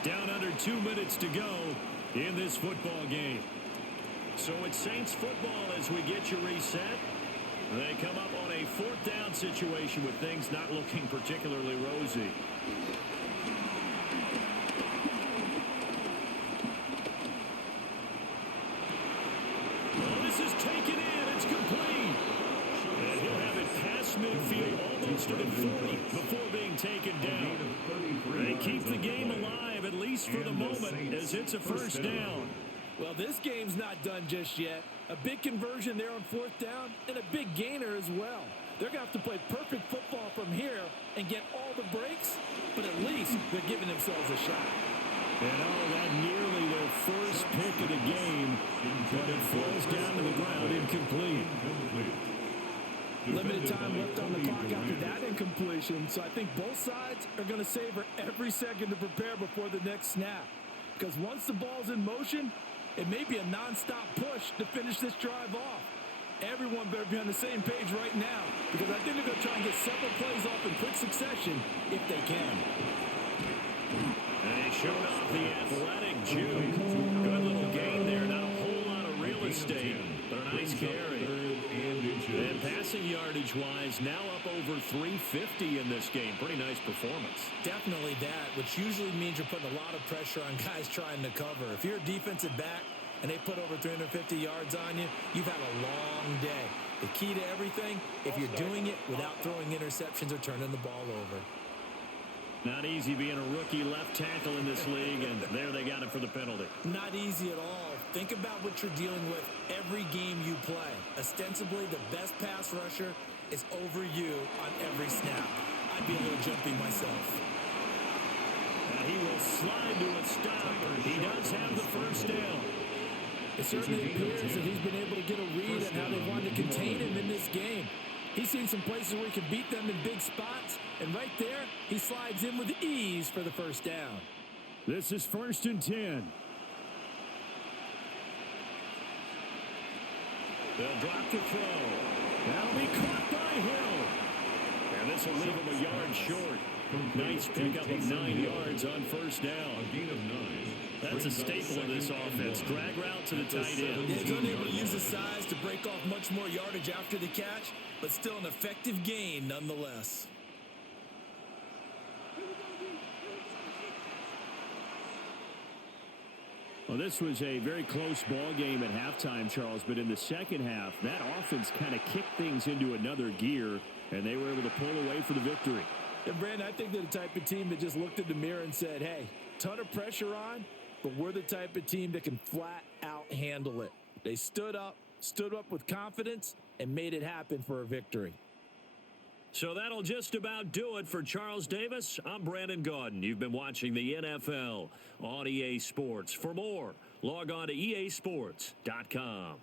Down under 2 minutes to go in this football game. So it's Saints football as we get you reset. They come up on a 4th down situation with things not looking particularly rosy. Well, this is taken in. It's complete. And he'll have it past midfield almost to the 40 before being taken down. They keep the game alive, at least for the moment, as it's a 1st down. Well, this game's not done just yet. A big conversion there on 4th down and a big gainer as well. They're going to have to play perfect football from here and get all the breaks, but at least they're giving themselves a shot. And that nearly their first pick of the game, but it falls down to the ground incomplete. Limited time left on the clock after that incompletion, so I think both sides are going to savor every second to prepare before the next snap. because once the ball's in motion, it may be a nonstop push to finish this drive off. Everyone better be on the same page right now, because I think they're going to try and get several plays off in quick succession if they can. And he showed off the athletic juke. Good little gain there. Not a whole lot of real estate, but a nice carry. And passing yardage-wise, now up over 350 in this game. Pretty nice performance. Definitely that, which usually means you're putting a lot of pressure on guys trying to cover. If you're a defensive back and they put over 350 yards on you, you've had a long day. The key to everything, if you're doing it without throwing interceptions or turning the ball over. Not easy being a rookie left tackle in this league, and there they got him for the penalty. Not easy at all. Think about what you're dealing with every game you play. Ostensibly, the best pass rusher is over you on every snap. I'd be a little jumpy myself. And he will slide to a stop. He does have the first down. It certainly appears that he's been able to get a read on how they wanted to contain him in this game. He's seen some places where he can beat them in big spots, and right there, he slides in with ease for the first down. This is 1st and 10. They'll drop to throw. That'll be caught by Hill. And this will leave him a yard short. Nice pickup of 9 yards on first down. A gain of 9. That's a staple of this offense. Drag route to the tight end. He's unable to use his size to break off much more yardage after the catch, but still an effective gain nonetheless. Well, this was a very close ball game at halftime, Charles, but in the second half, that offense kind of kicked things into another gear, and they were able to pull away for the victory. And, Brandon, I think they're the type of team that just looked in the mirror and said, hey, ton of pressure on, but we're the type of team that can flat out handle it. They stood up with confidence, and made it happen for a victory. So that'll just about do it for Charles Davis. I'm Brandon Gaudin. You've been watching the NFL on EA Sports. For more, log on to easports.com.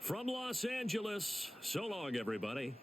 From Los Angeles, so long, everybody.